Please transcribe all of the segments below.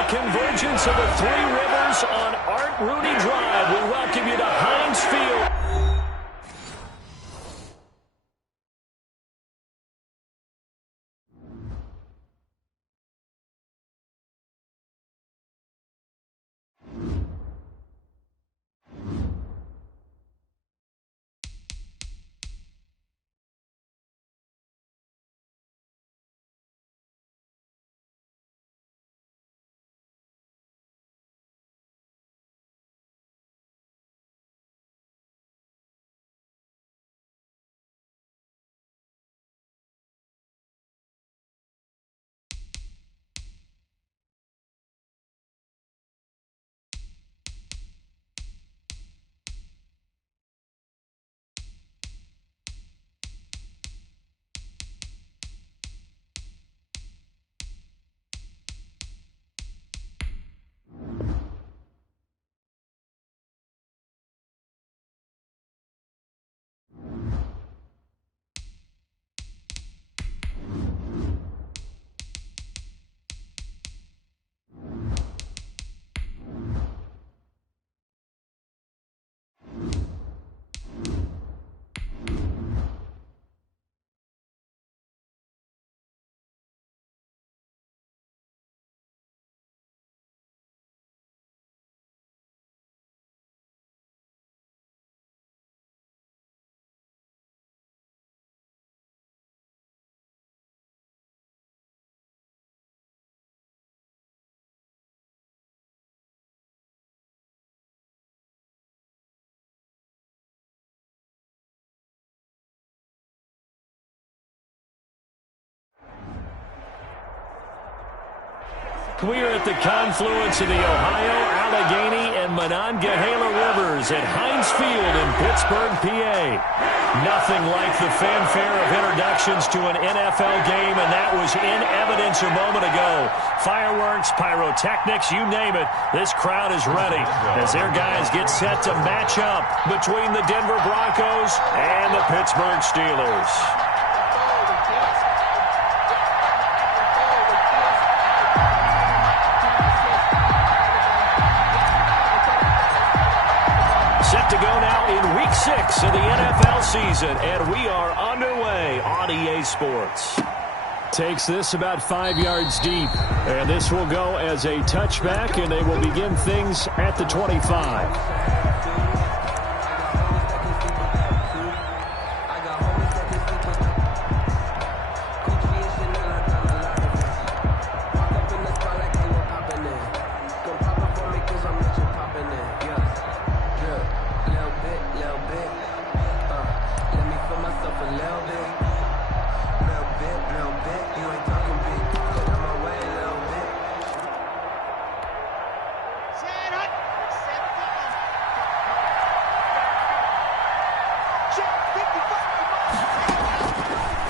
the convergence of the Three Rivers on Art Rooney Drive. We welcome you to Heinz Field. We're at the confluence of the Ohio, Allegheny, and Monongahela Rivers at Heinz Field in Pittsburgh, PA. Nothing like the fanfare of introductions to an NFL game, and that was in evidence a moment ago. Fireworks, pyrotechnics, you name it, this crowd is ready as their guys get set to match up between the Denver Broncos and the Pittsburgh Steelers. Set to go now in Week 6 of the NFL season, and we are underway on EA Sports. Takes this about 5 yards deep, and this will go as a touchback, and they will begin things at the 25.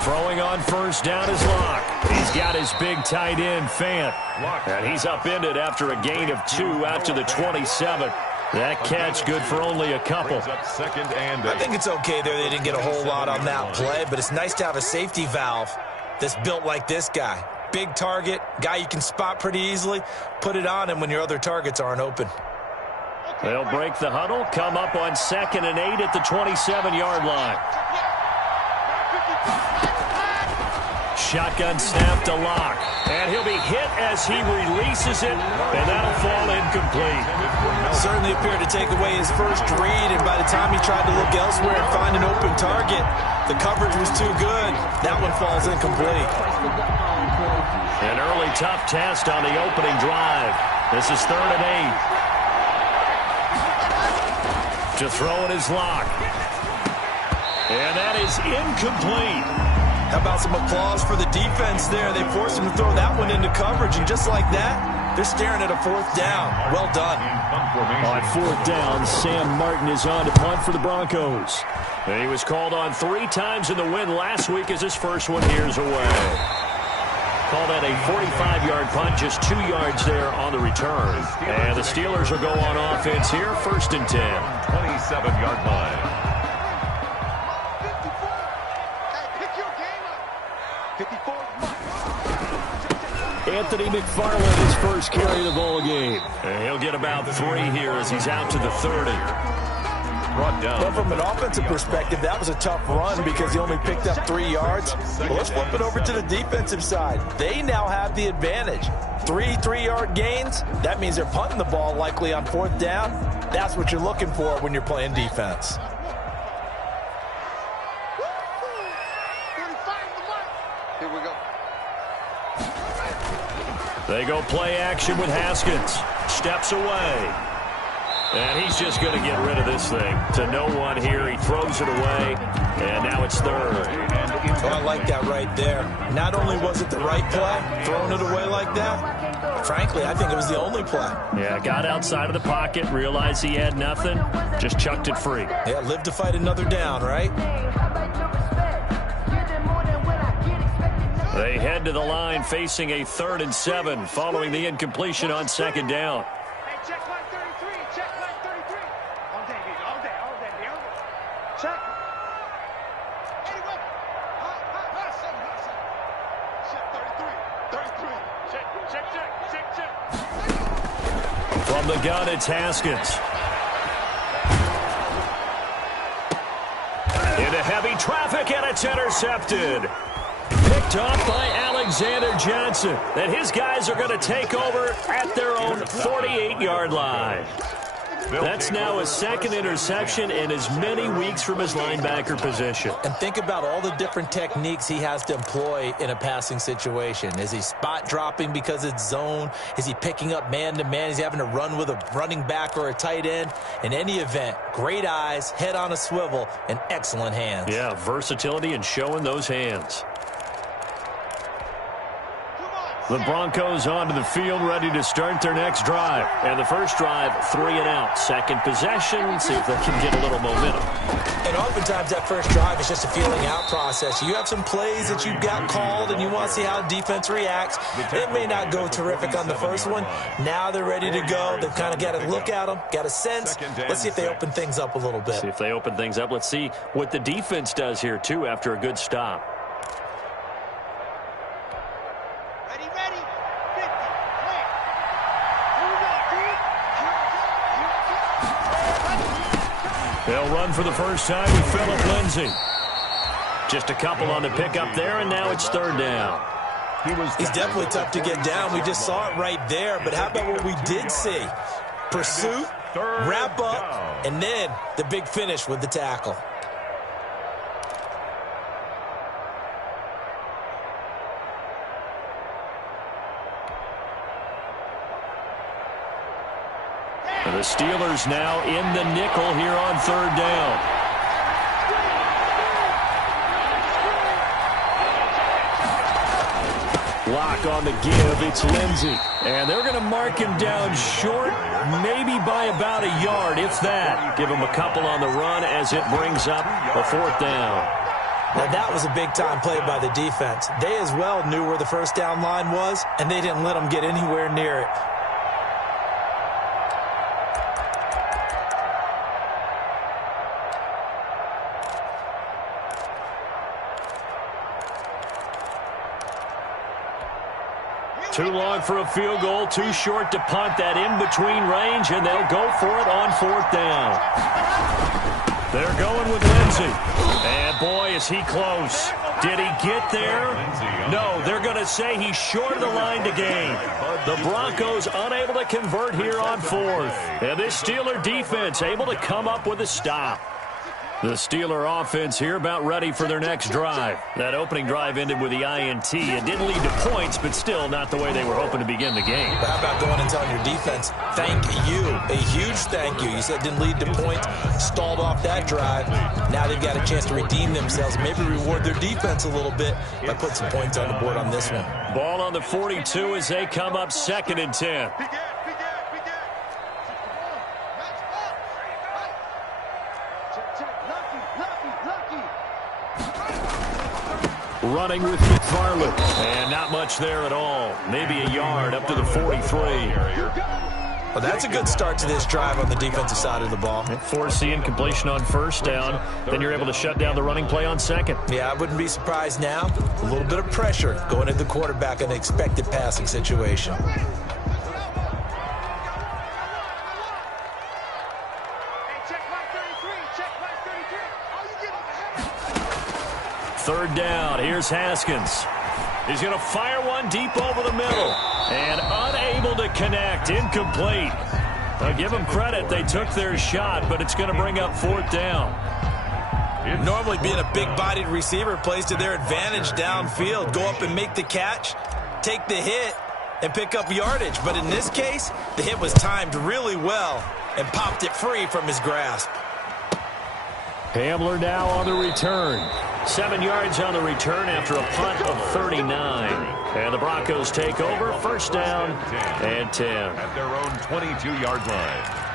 Throwing on first down is Locke. He's got his big tight end, Fant. And he's upended after a gain of 2 out to the 27. That catch good for only a couple. I think it's okay there. They didn't get a whole lot on that play, but it's nice to have a safety valve that's built like this guy. Big target, guy you can spot pretty easily. Put it on him when your other targets aren't open. They'll break the huddle, come up on 2nd and 8 at the 27-yard line. Shotgun snap to Locke. And he'll be hit as he releases it, and that'll fall incomplete. Certainly appeared to take away his first read, and by the time he tried to look elsewhere and find an open target, the coverage was too good. That one falls incomplete. An early tough test on the opening drive. This is 3rd and 8. To throw it is Locke. And that is incomplete. How about some applause for the defense there? They forced him to throw that one into coverage, and just like that, they're staring at a 4th down. Well done. On 4th down, Sam Martin is on to punt for the Broncos. And he was called on 3 times in the win last week as his first one here's away. Call that a 45-yard punt, just 2 yards there on the return. And the Steelers will go on offense here, 1st and 10. 27-yard line. Anthony McFarland, his first carry of the ball game. And he'll get about 3 here as he's out to the 30. Brought down. But from an offensive perspective, that was a tough run because he only picked up 3 yards. Well, let's flip it over to the defensive side. They now have the advantage. 3 3-yard gains. That means they're punting the ball likely on 4th down. That's what you're looking for when you're playing defense. Here we go. They go play action with Haskins. Steps away. And he's just going to get rid of this thing. To no one here. He throws it away. And now it's 3rd. Oh, I like that right there. Not only was it the right play, throwing it away like that, frankly, I think it was the only play. Yeah, got outside of the pocket, realized he had nothing, just chucked it free. Yeah, live to fight another down, right? They head to the line facing a 3rd and 7 following the incompletion on 2nd down. Hey, check line 33. Check line 33. All day, baby. All day. All day. Check. Anyway. Check 33. 33. Check. From the gun, it's Haskins. Into heavy traffic, and it's intercepted. Picked off by Alexander Johnson. And his guys are going to take over at their own 48-yard line. That's now his 2nd interception in as many weeks from his linebacker position. And think about all the different techniques he has to employ in a passing situation. Is he spot dropping because it's zone? Is he picking up man-to-man? Is he having to run with a running back or a tight end? In any event, great eyes, head on a swivel, and excellent hands. Yeah, versatility and showing those hands. The Broncos onto the field, ready to start their next drive. And the first drive, 3 and out. Second possession, see if they can get a little momentum. And oftentimes that first drive is just a feeling out process. You have some plays that you've got called and you want to see how the defense reacts. It may not go terrific on the first one. Now they're ready to go. They've kind of got to look at them, got a sense. Let's see if they open things up a little bit. See if they open things up. Let's see what the defense does here, too, after a good stop. They'll run for the first time with Phillip Lindsay. Just a couple on the pickup there, and now it's 3rd down. He's definitely tough to get down. We just saw it right there. But how about what we did see? Pursuit, wrap up, and then the big finish with the tackle. The Steelers now in the nickel here on 3rd down. Lock on the give. It's Lindsay. And they're going to mark him down short, maybe by about a yard, if that. Give him a couple on the run as it brings up a 4th down. Now, that was a big-time play by the defense. They as well knew where the first down line was, and they didn't let them get anywhere near it. Too long for a field goal, too short to punt that in-between range, and they'll go for it on 4th down. They're going with Lindsay. And boy, is he close. Did he get there? No, they're going to say he's short of the line to gain. The Broncos unable to convert here on 4th. And this Steeler defense able to come up with a stop. The Steeler offense here about ready for their next drive. That opening drive ended with the INT. It didn't lead to points, but still not the way they were hoping to begin the game. But how about going and telling your defense, thank you, a huge thank you. You said it didn't lead to points, stalled off that drive. Now they've got a chance to redeem themselves, maybe reward their defense a little bit by putting some points on the board on this one. Ball on the 42 as they come up 2nd and 10. Running with McFarland. And not much there at all. Maybe a yard up to the 43. Well, that's a good start to this drive on the defensive side of the ball. Force the incompletion on first down. Then you're able to shut down the running play on second. Yeah, I wouldn't be surprised now. A little bit of pressure going at the quarterback in an expected passing situation. Third down. Here's Haskins. He's going to fire one deep over the middle. And unable to connect. Incomplete. I'll give them credit. They took their shot, but it's going to bring up fourth down. Normally being a big-bodied receiver plays to their advantage downfield. Go up and make the catch, take the hit, and pick up yardage. But in this case, the hit was timed really well and popped it free from his grasp. Hamler now on the return. 7 yards on the return after a punt of 39. And the Broncos take over. First down and 10. At their own 22-yard line.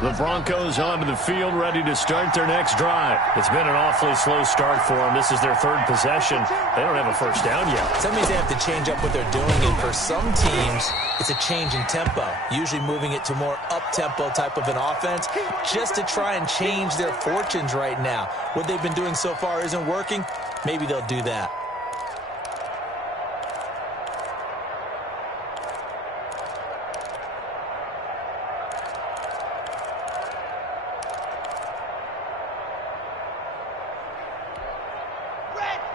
The Broncos onto the field, ready to start their next drive. It's been an awfully slow start for them. This is their third possession. They don't have a first down yet. That means they have to change up what they're doing, and for some teams, it's a change in tempo, usually moving it to more up-tempo type of an offense just to try and change their fortunes right now. What they've been doing so far isn't working. Maybe they'll do that.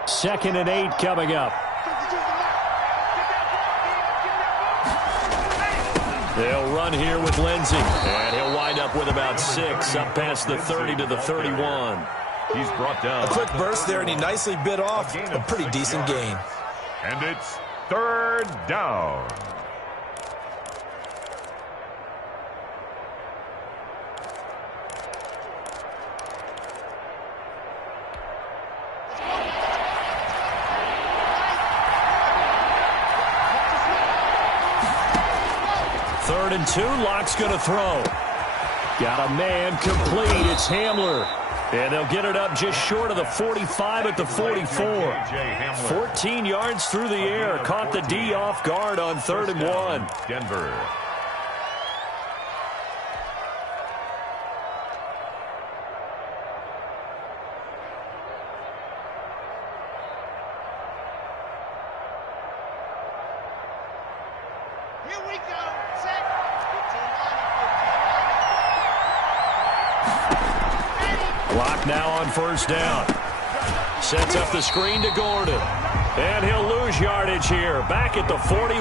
Second and 8 coming up. They'll run here with Lindsey. And he'll wind up with about 6 up past the 30 to the 31. He's brought down. A quick burst there, and he nicely bit off a pretty decent gain. And it's third down. Third and 2, Locke's going to throw. Got a man complete. It's Hamler. And they'll get it up just short of the 45 at the 44. 14 yards through the air. Caught the D off guard on 3rd and 1. Denver. Here we go. Set. 15 Locke now on first down. Sets up the screen to Gordon. And he'll lose yardage here. Back at the 41.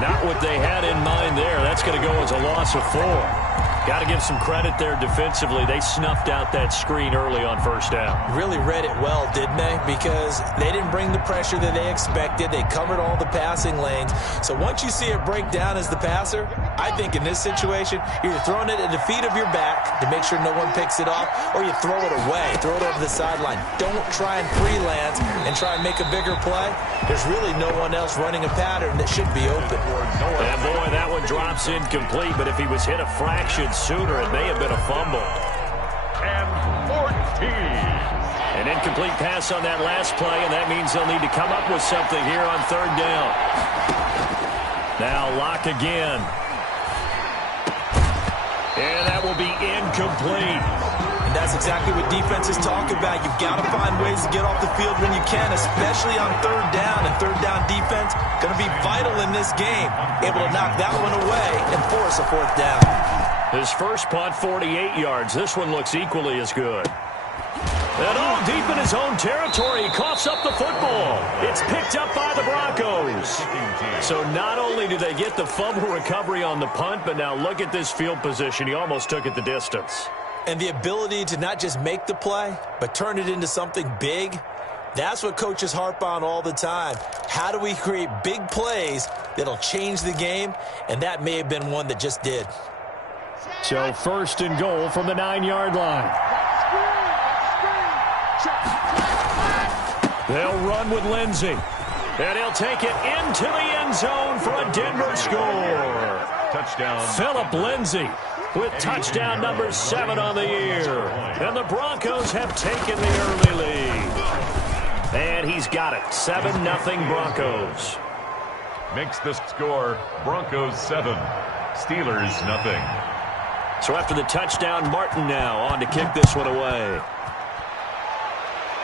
Not what they had in mind there. That's going to go as a loss of 4. Got to give some credit there defensively. They snuffed out that screen early on first down. Really read it well, didn't they? Because they didn't bring the pressure that they expected. They covered all the passing lanes. So once you see it break down as the passer, I think in this situation, you're throwing it at the feet of your back to make sure no one picks it off, or you throw it away, throw it over the sideline. Don't try and freelance and try and make a bigger play. There's really no one else running a pattern that should be open. And boy, that one drops incomplete, but if he was hit a fraction sooner, it may have been a fumble. And 14. An incomplete pass on that last play, and that means they'll need to come up with something here on 3rd down. Now Locke again. And that will be incomplete. And that's exactly what defenses talk about. You've got to find ways to get off the field when you can, especially on 3rd down. And 3rd down defense going to be vital in this game. Able to knock that one away and force a 4th down. His first punt, 48 yards. This one looks equally as good. And all deep in his own territory, he coughs up the football. It's picked up by the Broncos. So not only do they get the fumble recovery on the punt, but now look at this field position. He almost took it the distance. And the ability to not just make the play, but turn it into something big, that's what coaches harp on all the time. How do we create big plays that'll change the game? And that may have been one that just did. So 1st and goal from the 9-yard line. They'll run with Lindsey. And he'll take it into the end zone for a Denver score. Touchdown. Phillip Lindsey. with touchdown number 7 on the year. And the Broncos have taken the early lead. And he's got it. 7-0 Broncos. Makes the score Broncos 7, Steelers 0. So after the touchdown, Martin now on to kick this one away.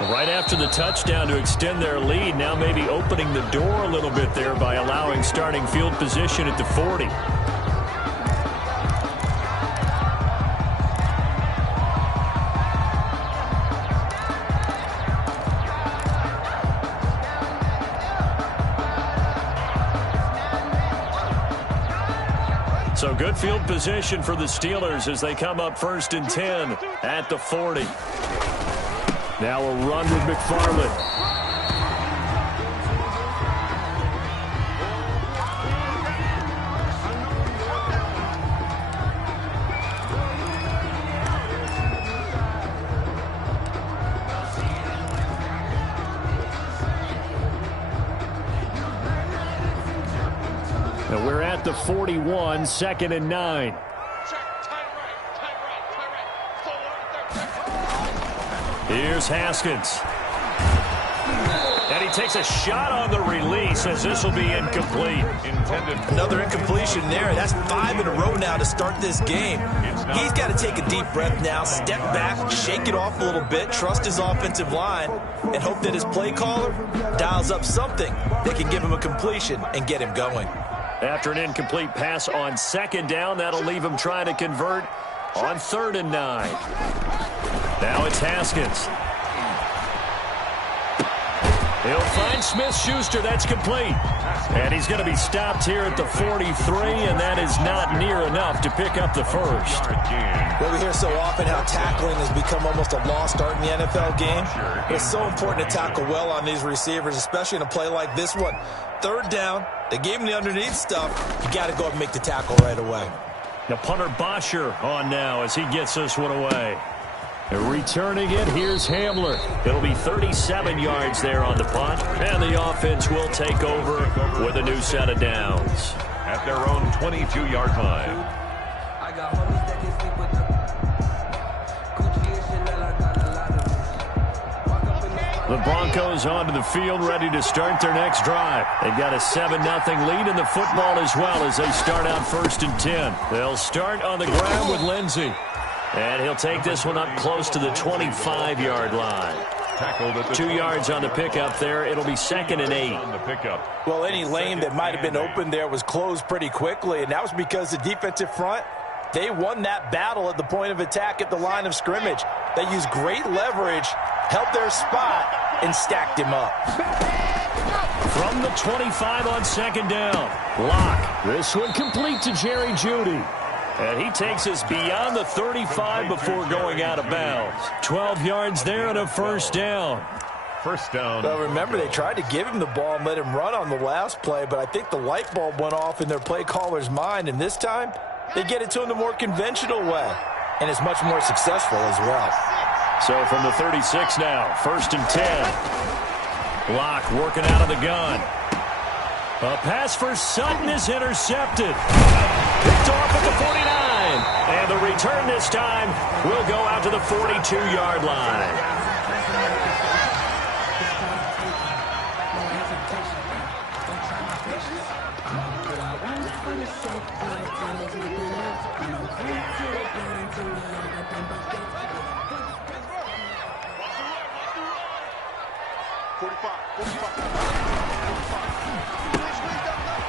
Right after the touchdown to extend their lead, now maybe opening the door a little bit there by allowing starting field position at the 40. So good field position for the Steelers as they come up 1st and 10 at the 40. Now a run with McFarland. Now we're at the 41, 2nd and 9. Here's Haskins. And he takes a shot on the release as this will be incomplete. Another incompletion there. That's 5 in a row now to start this game. He's got to take a deep breath now, step back, shake it off a little bit, trust his offensive line, and hope that his play caller dials up something that can give him a completion and get him going. After an incomplete pass on 2nd down, that'll leave him trying to convert on 3rd and 9. Now it's Haskins. He'll find Smith-Schuster. That's complete. And he's going to be stopped here at the 43, and that is not near enough to pick up the first. Well, we hear so often how tackling has become almost a lost art in the NFL game. It's so important to tackle well on these receivers, especially in a play like this one. 3rd down, they gave him the underneath stuff. You got to go and make the tackle right away. Now punter Bosher on now as he gets this one away. And returning it, here's Hamler. It'll be 37 yards there on the punt, and the offense will take over with a new set of downs. At their own 22-yard line. The Broncos onto the field, ready to start their next drive. They've got a 7-0 lead in the football as well as they start out 1st and 10. They'll start on the ground with Lindsey. And he'll take this one up close to the 25-yard line. 2 yards on the pickup there. It'll be 2nd and 8. Well, any lane that might have been open there was closed pretty quickly, and that was because the defensive front, they won that battle at the point of attack at the line of scrimmage. They used great leverage, held their spot, and stacked him up. From the 25 on 2nd down. Lock. This one complete to Jerry Jeudy. And he takes us beyond the 35 before going out of bounds. 12 yards there and a 1st down. 1st down. Well, remember, they tried to give him the ball and let him run on the last play, but I think the light bulb went off in their play caller's mind, and this time they get it to him the more conventional way, and it's much more successful as well. So from the 36 now, 1st and 10. Lock working out of the gun. A pass for Sutton is intercepted. Picked off at the 49. And the return this time will go out to the 42-yard line.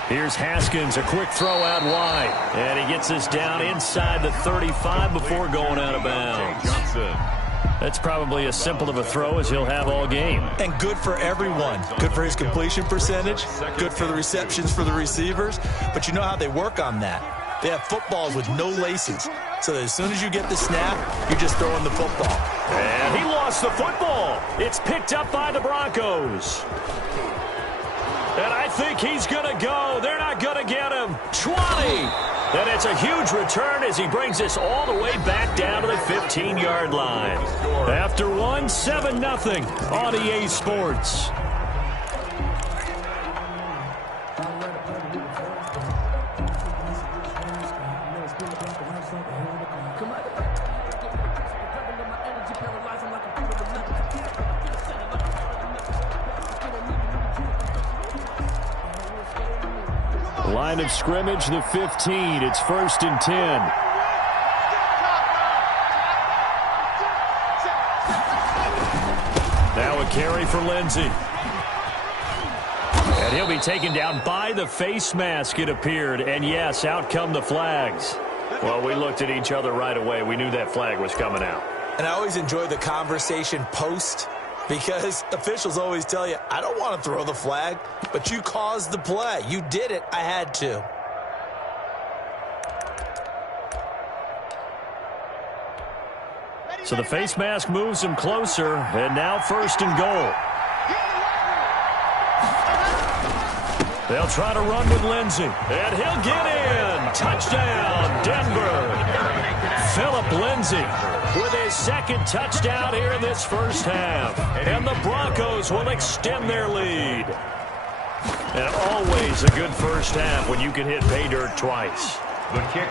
Here's Haskins, a quick throw out wide. And he gets us down inside the 35 before going out of bounds. That's probably as simple of a throw as he'll have all game. And good for everyone. Good for his completion percentage. Good for the receptions for the receivers. But you know how they work on that. They have footballs with no laces. So that as soon as you get the snap, you're just throwing the football. And he lost the football. It's picked up by the Broncos. And I think he's going to go. They're not going to get him. 20. And it's a huge return as he brings us all the way back down to the 15-yard line. After one, 7-0 on EA Sports. Line of scrimmage, the 15. It's 1st and 10. Now a carry for Lindsey. And he'll be taken down by the face mask, it appeared. And yes, out come the flags. Well, we looked at each other right away. We knew that flag was coming out. And I always enjoy the conversation post, because officials always tell you, I don't want to throw the flag, but you caused the play. You did it. I had to. So the face mask moves him closer, and now 1st and goal. They'll try to run with Lindsey, and he'll get in. Touchdown, Denver. Phillip Lindsey with his 2nd touchdown here in this first half. And the Broncos will extend their lead. And always a good first half when you can hit pay dirt twice.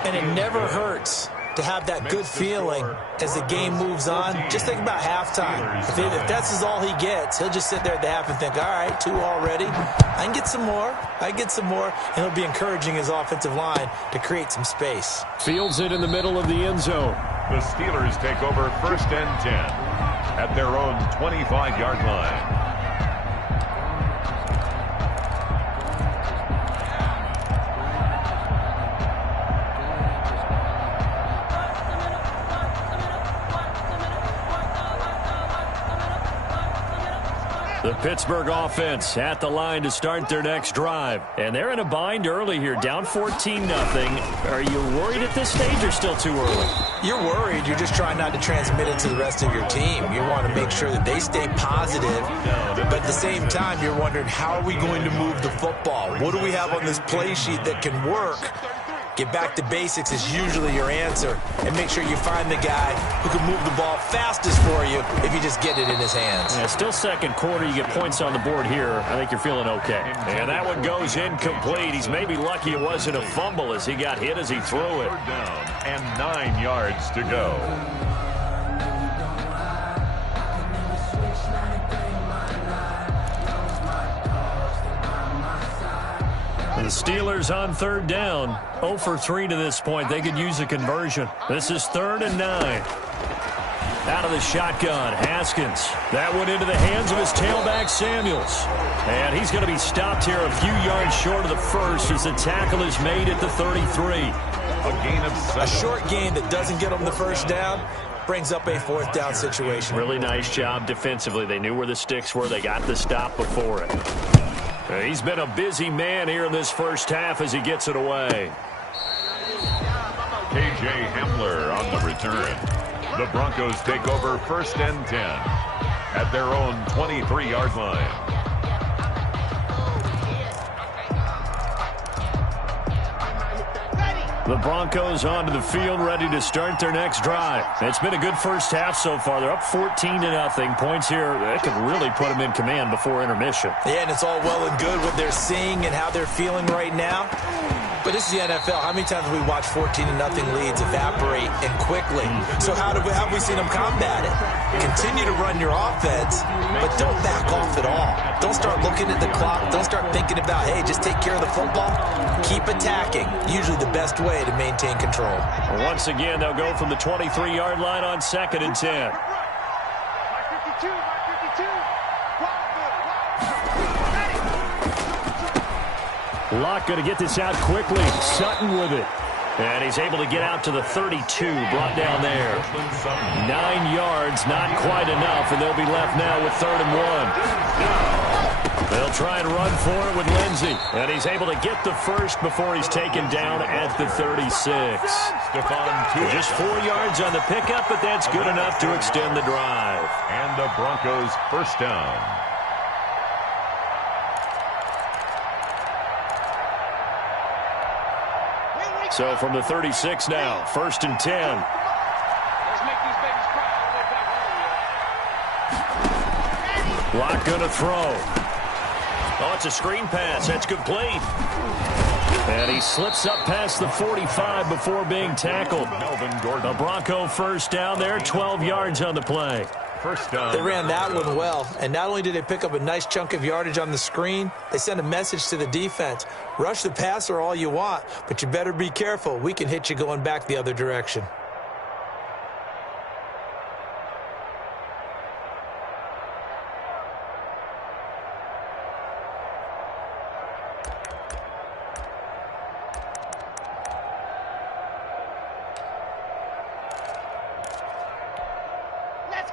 And it never hurts to have that good feeling as the game moves on. Just think about halftime. If that's all he gets, he'll just sit there at the half and think, all right, 2 already. I can get some more. And he'll be encouraging his offensive line to create some space. Fields it in the middle of the end zone. The Steelers take over 1st and 10 at their own 25-yard line. The Pittsburgh offense at the line to start their next drive. And they're in a bind early here, down 14-0. Are you worried at this stage or still too early? You're worried. You're just trying not to transmit it to the rest of your team. You want to make sure that they stay positive. But at the same time, you're wondering, how are we going to move the football? What do we have on this play sheet that can work? Get back to basics is usually your answer. And make sure you find the guy who can move the ball fastest for you if you just get it in his hands. Yeah, still second quarter. You get points on the board here. I think you're feeling okay. And that one goes incomplete. He's maybe lucky it wasn't a fumble as he got hit as he threw it. Down and 9 yards to go. The Steelers on 3rd down. 0 for 3 to this point. They could use a conversion. This is 3rd and 9. Out of the shotgun, Haskins. That went into the hands of his tailback, Samuels. And he's going to be stopped here a few yards short of the first as the tackle is made at the 33. A gain of 7. A short gain that doesn't get them the first down brings up a 4th down situation. Really nice job defensively. They knew where the sticks were. They got the stop before it. He's been a busy man here in this first half as he gets it away. K.J. Hamler on the return. The Broncos take over 1st and 10 at their own 23-yard line. The Broncos onto the field, ready to start their next drive. It's been a good first half so far. They're up 14-0. Points here that could really put them in command before intermission. Yeah, and it's all well and good what they're seeing and how they're feeling right now. But this is the NFL. How many times have we watched 14-0 leads evaporate and quickly? So how have we seen them combat it? Continue to run your offense, but don't back off at all. Don't start looking at the clock. Don't start thinking about, hey, just take care of the football. Keep attacking. Usually the best way to maintain control. Once again, they'll go from the 23-yard line on 2nd and 10. Locke going to get this out quickly. Sutton with it. And he's able to get out to the 32, brought down there. 9 yards, not quite enough, and they'll be left now with 3rd and 1. They'll try and run for it with Lindsey. And he's able to get the first before he's taken down at the 36. Just 4 yards on the pickup, but that's good enough to extend the drive. And the Broncos 1st down. So from the 36 now, 1st and 10. Let's make these babies cry all the way back home. Locke going to throw. Oh, it's a screen pass. That's complete. And he slips up past the 45 before being tackled. The Bronco first down there, 12 yards on the play. First down. They ran that one well, and not only did they pick up a nice chunk of yardage on the screen, they sent a message to the defense. Rush the passer all you want, but you better be careful. We can hit you going back the other direction.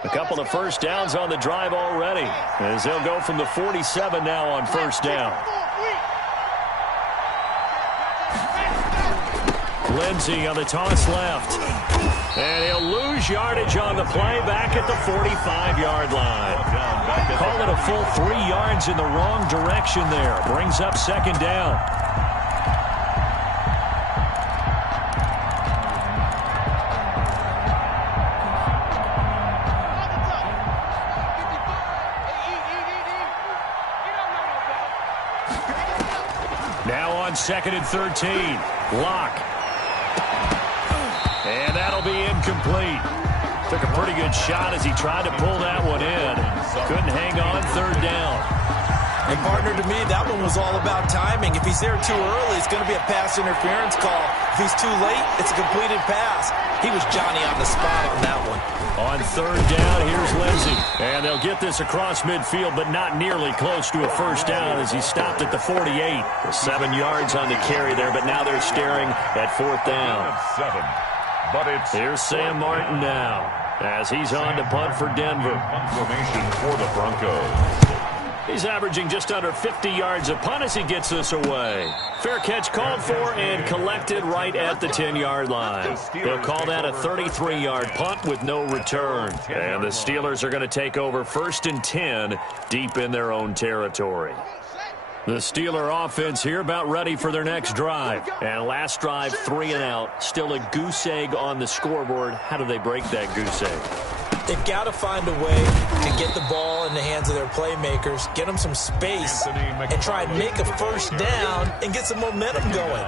A couple of first downs on the drive already, as they'll go from the 47 now on first down. Lindsey on the toss left. And he'll lose yardage on the play back at the 45-yard line. Call it a full 3 yards in the wrong direction there. Brings up second down. Now on 2nd and 13. Lock. And that'll be incomplete. Took a pretty good shot as he tried to pull that one in. Couldn't hang on, third down. And partner, to me, that one was all about timing. If he's there too early, it's going to be a pass interference call. If he's too late, it's a completed pass. He was Johnny on the spot on that one. On third down, here's Lindsey. And they'll get this across midfield, but not nearly close to a first down as he stopped at the 48. 7 yards on the carry there, but now they're staring at fourth down. 7. But it's Here's Sam Martin now as he's on to punt for Denver. punt formation for the Broncos. He's averaging just under 50 yards a punt as he gets this away. Fair catch called for and collected right at the 10-yard line. They'll call that a 33-yard punt with no return. And the Steelers are going to take over 1st and 10 deep in their own territory. The Steeler offense here about ready for their next drive. And last drive, 3 and out. Still a goose egg on the scoreboard. How do they break that goose egg? They've got to find a way to get the ball in the hands of their playmakers, get them some space, and try and make a first down and get some momentum going.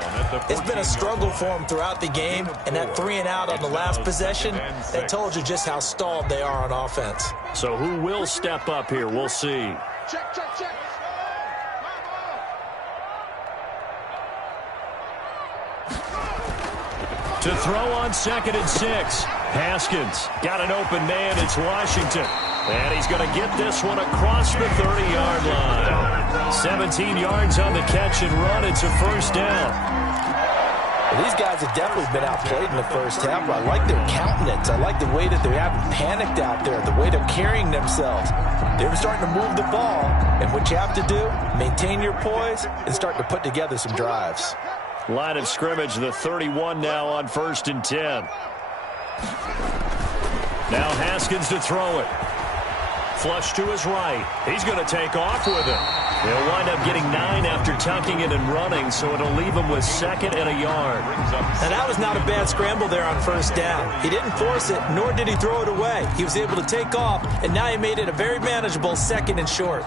It's been a struggle for them throughout the game, and that 3 and out on the last possession, that told you just how stalled they are on offense. So who will step up here? We'll see. Check, check, check. To throw on 2nd and 6. Haskins got an open man. It's Washington. And he's going to get this one across the 30-yard line. 17 yards on the catch and run. It's a first down. Well, these guys have definitely been outplayed in the first half, but I like their countenance. I like the way that they haven't panicked out there, the way they're carrying themselves. They're starting to move the ball, and what you have to do, maintain your poise and start to put together some drives. Line of scrimmage, the 31 now on 1st and 10. Now Haskins to throw it. Flush to his right. He's going to take off with it. They'll wind up getting 9 after tucking it and running, so it'll leave him with 2nd and a yard. Now, that was not a bad scramble there on first down. He didn't force it, nor did he throw it away. He was able to take off, and now he made it a very manageable 2nd and short.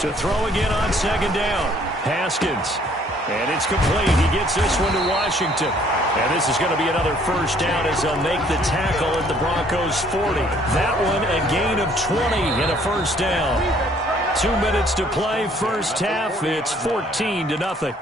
To throw again on 2nd down. Haskins. And it's complete. He gets this one to Washington. And this is going to be another first down as they'll make the tackle at the Broncos 40. That one a gain of 20 in a first down. 2 minutes to play first half. It's 14-0.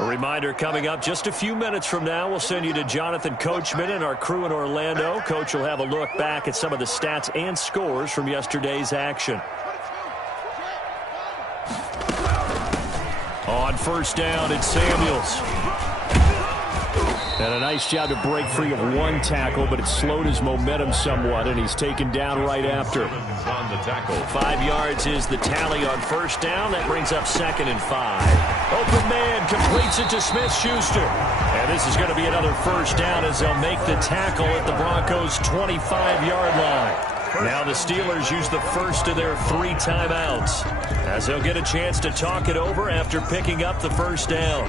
A reminder coming up just a few minutes from now, we'll send you to Jonathan Coachman and our crew in Orlando. Coach will have a look back at some of the stats and scores from yesterday's action. On first down, it's Samuels. And a nice job to break free of one tackle, but it slowed his momentum somewhat, and he's taken down right after. 5 yards is the tally on first down. That brings up 2nd and 5. Open man completes it to Smith-Schuster. And this is going to be another first down as they'll make the tackle at the Broncos' 25-yard line. Now the Steelers use the first of their 3 timeouts, as they'll get a chance to talk it over after picking up the first down.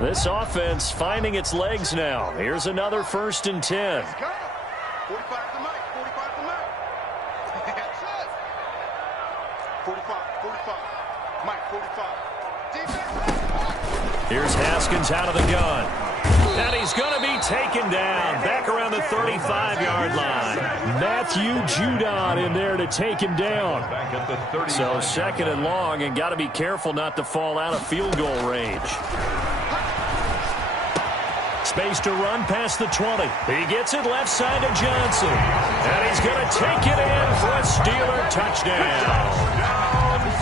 This offense finding its legs now. Here's another 1st and 10. 45 to Mike. 45 to Mike. 45. Mike, 45. Defense. Here's Haskins out of the gun. And he's going to be taken down back around the 35-yard line. Matthew Judon in there to take him down. So 2nd and long, and got to be careful not to fall out of field goal range. Space to run past the 20. He gets it left side to Johnson. And he's going to take it in for a Steeler touchdown.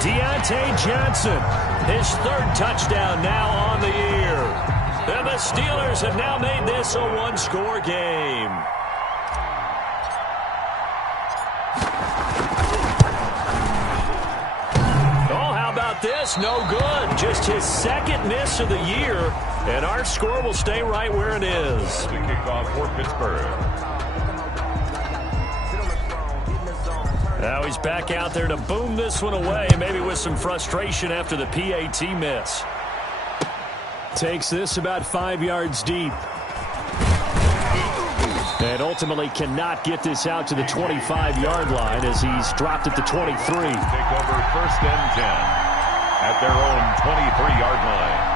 Deontay Johnson, his 3rd touchdown now on the year. And the Steelers have now made this a 1-score game. Oh, how about this? No good. Just his 2nd miss of the year. And our score will stay right where it is. The kickoff for Pittsburgh. Now he's back out there to boom this one away, maybe with some frustration after the PAT miss. Takes this about 5 yards deep. And ultimately cannot get this out to the 25-yard line as he's dropped at the 23. Take over 1st and 10 at their own 23-yard line.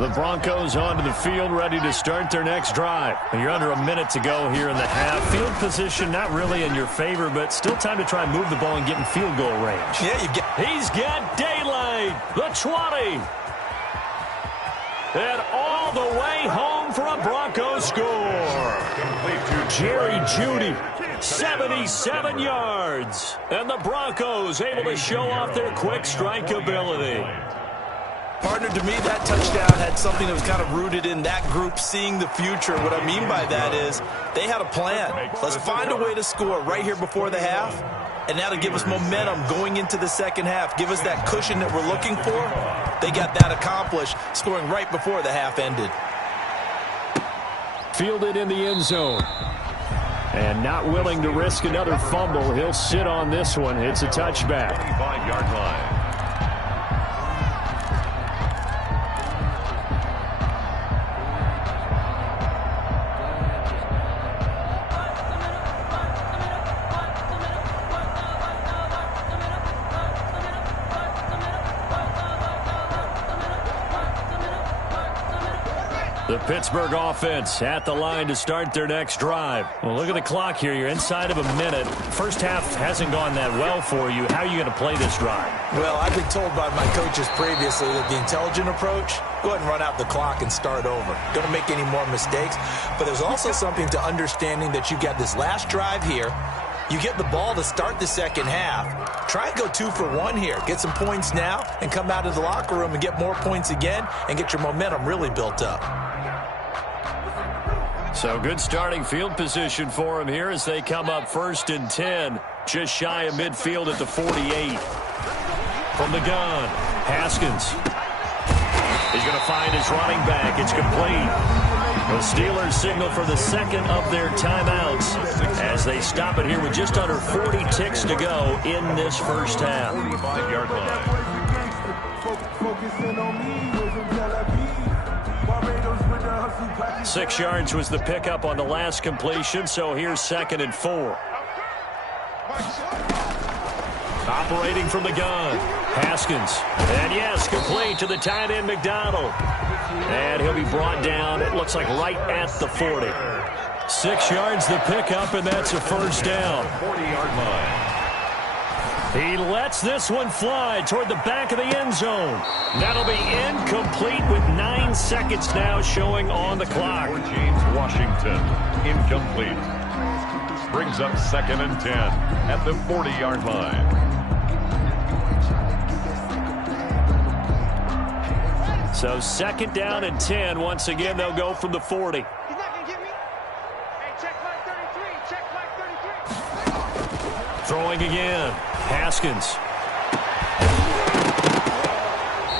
The Broncos onto the field, ready to start their next drive. You're under a minute to go here in the half. Field position not really in your favor, but still time to try and move the ball and get in field goal range. Yeah, He's got daylight. The 20. And all the way home for a Broncos score. Jerry Jeudy, 77 yards. And the Broncos able to show off their quick strike ability. Partner, to me, that touchdown had something that was kind of rooted in that group seeing the future. What I mean by that is they had a plan. Let's find a way to score right here before the half, and that'll give us momentum going into the 2nd half. Give us that cushion that we're looking for. They got that accomplished, scoring right before the half ended. Fielded in the end zone. And not willing to risk another fumble. He'll sit on this one. It's a touchback. 25-yard line. The Pittsburgh offense at the line to start their next drive. Well, look at the clock here. You're inside of a minute. First half hasn't gone that well for you. How are you going to play this drive? Well, I've been told by my coaches previously that the intelligent approach, go ahead and run out the clock and start over. Don't make any more mistakes. But there's also something to understanding that you've got this last drive here. You get the ball to start the 2nd half. Try and go 2 for 1 here. Get some points now and come out of the locker room and get more points again and get your momentum really built up. So good starting field position for him here as they come up 1st and 10. Just shy of midfield at the 48. From the gun, Haskins. He's going to find his running back. It's complete. The Steelers signal for the 2nd of their timeouts as they stop it here with just under 40 ticks to go in this first half. 45-yard line. 6 yards was the pickup on the last completion, so here's 2nd and 4. Operating from the gun, Haskins. And yes, complete to the tight end, McDonald. And he'll be brought down, it looks like right at the 40. 6 yards the pickup, and that's a first down. 40-yard line. He lets this one fly toward the back of the end zone. That'll be incomplete with 9 seconds now showing on the clock. For James Washington, incomplete. Brings up 2nd and 10 at the 40-yard line. So 2nd down and 10. Once again, they'll go from the 40. He's not going to get me. Hey, check flag 33. Check flag 33. Throwing again. Haskins.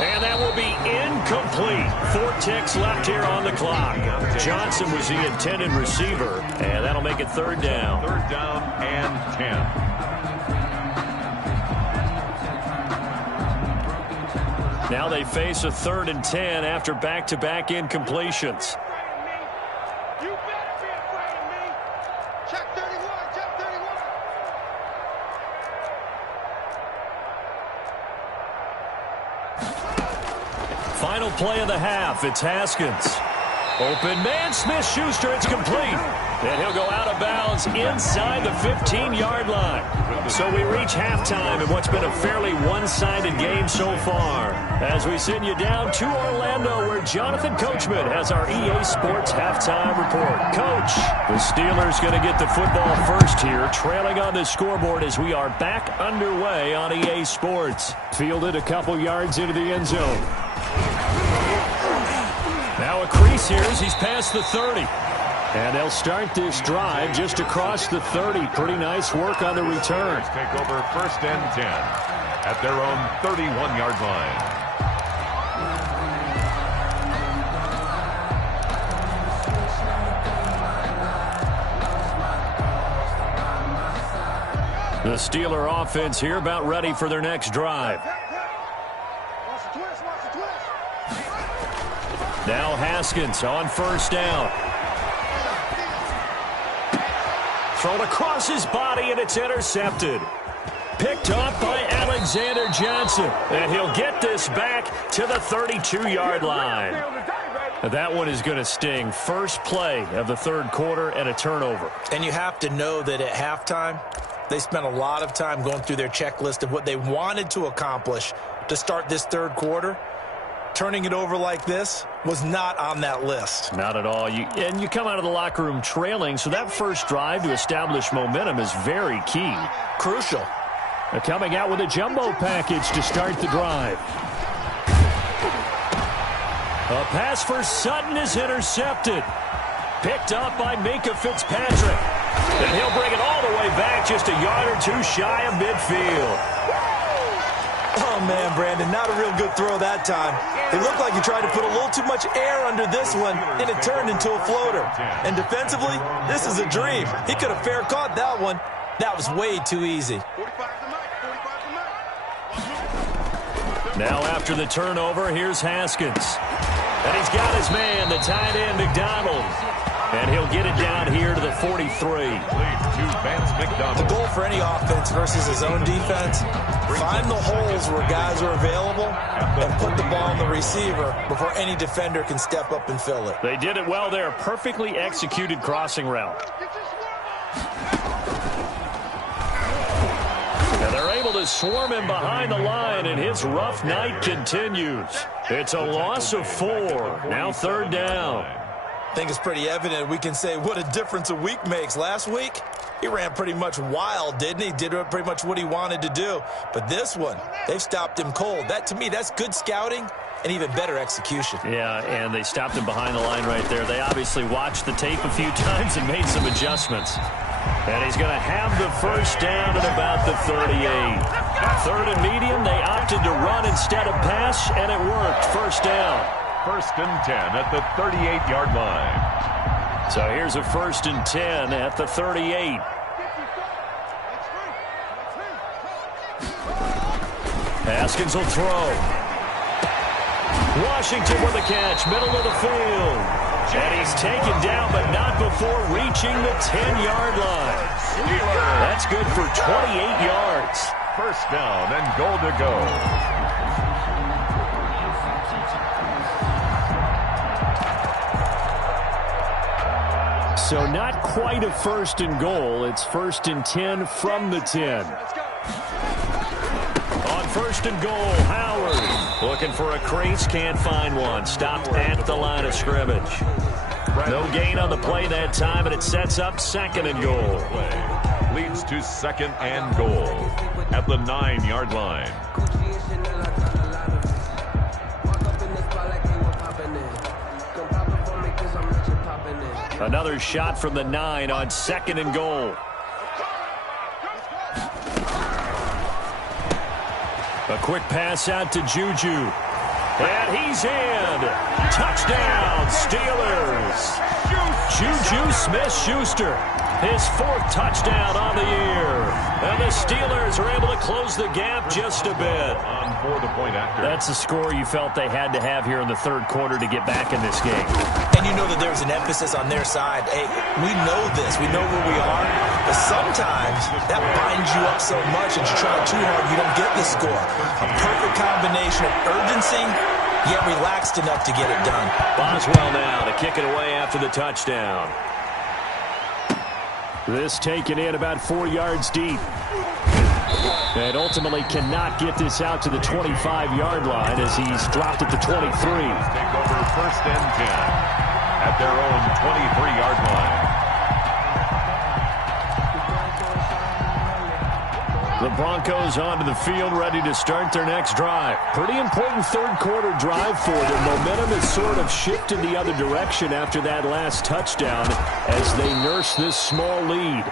And that will be incomplete. 4 ticks left here on the clock. Johnson was the intended receiver, and that'll make it 3rd down. 3rd down and 10. Now they face a 3rd and 10 after back-to-back incompletions. You better be afraid of me. Check 31. Check 31. Final play of the half. It's Haskins. Open man, Smith-Schuster. It's complete. And he'll go out of bounds inside the 15-yard line. So we reach halftime in what's been a fairly one-sided game so far. As we send you down to Orlando, where Jonathan Coachman has our EA Sports halftime report. Coach, the Steelers going to get the football first here, trailing on the scoreboard as we are back underway on EA Sports. Fielded a couple yards into the end zone. Now a crease here as he's past the 30. And they'll start this drive just across the 30. Pretty nice work on the return. Take over 1st and 10 at their own 31-yard line. The Steeler offense here about ready for their next drive. Watch the twist. Watch the twist. Now Haskins on 1st down. Thrown across his body, and it's intercepted. Picked off by Alexander Johnson. And he'll get this back to the 32-yard line. That one is going to sting. First play of the 3rd quarter and a turnover. And you have to know that at halftime, they spent a lot of time going through their checklist of what they wanted to accomplish to start this 3rd quarter. Turning it over like this was not on that list. Not at all. You come out of the locker room trailing, so that first drive to establish momentum is very key. Crucial. They're coming out with a jumbo package to start the drive. A pass for Sutton is intercepted. Picked up by Minkah Fitzpatrick. And he'll bring it all the way back just a yard or two shy of midfield. Oh, man, Brandon, not a real good throw that time. It looked like he tried to put a little too much air under this one, and it turned into a floater. And defensively, this is a dream. He could have fair caught that one. That was way too easy. 45 to Mike. 45 to Mike. Now after the turnover, here's Haskins. And he's got his man, the tight end, McDonald. And he'll get it down here to the 43. The goal for any offense versus his own defense, find the holes where guys are available and put the ball on the receiver before any defender can step up and fill it. They did it well there. Perfectly executed crossing route. And they're able to swarm him behind the line, and his rough night continues. It's a loss of 4. Now 3rd down. I think it's pretty evident we can say what a difference a week makes. Last week, he ran pretty much wild, didn't he? Did pretty much what he wanted to do. But this one, they've stopped him cold. That, to me, that's good scouting and even better execution. Yeah, and they stopped him behind the line right there. They obviously watched the tape a few times and made some adjustments. And he's going to have the 1st down at about the 38. 3rd and medium, they opted to run instead of pass, and it worked. 1st down. 1st and 10 at the 38-yard line. So here's a 1st and 10 at the 38. Haskins will throw. Washington with a catch, middle of the field. And he's taken down, but not before reaching the 10-yard line. That's good for 28 yards. 1st down and goal to go. So not quite a 1st and goal. It's 1st and 10 from the 10. On 1st and goal, Howard looking for a crease, can't find one. Stopped at the line of scrimmage. No gain on the play that time, and it sets up 2nd and goal. Leads to 2nd and goal at the 9-yard line. Another shot from the 9 on 2nd and goal. A quick pass out to Juju. And he's in. Touchdown, Steelers. Juju Smith-Schuster, his 4th touchdown on the year. And the Steelers are able to close the gap just a bit. That's a score you felt they had to have here in the 3rd quarter to get back in this game. And you know that there's an emphasis on their side. Hey, we know this. We know where we are. But sometimes that binds you up so much and you try too hard, you don't get the score. A perfect combination of urgency, yet relaxed enough to get it done. Boswell now to kick it away after the touchdown. This taken in about 4 yards deep. And ultimately cannot get this out to the 25-yard line as he's dropped at the 23. Take over 1st and 10 at their own 23-yard line. The Broncos onto the field, ready to start their next drive. Pretty important 3rd quarter drive for them. Momentum has sort of shifted the other direction after that last touchdown as they nurse this small lead.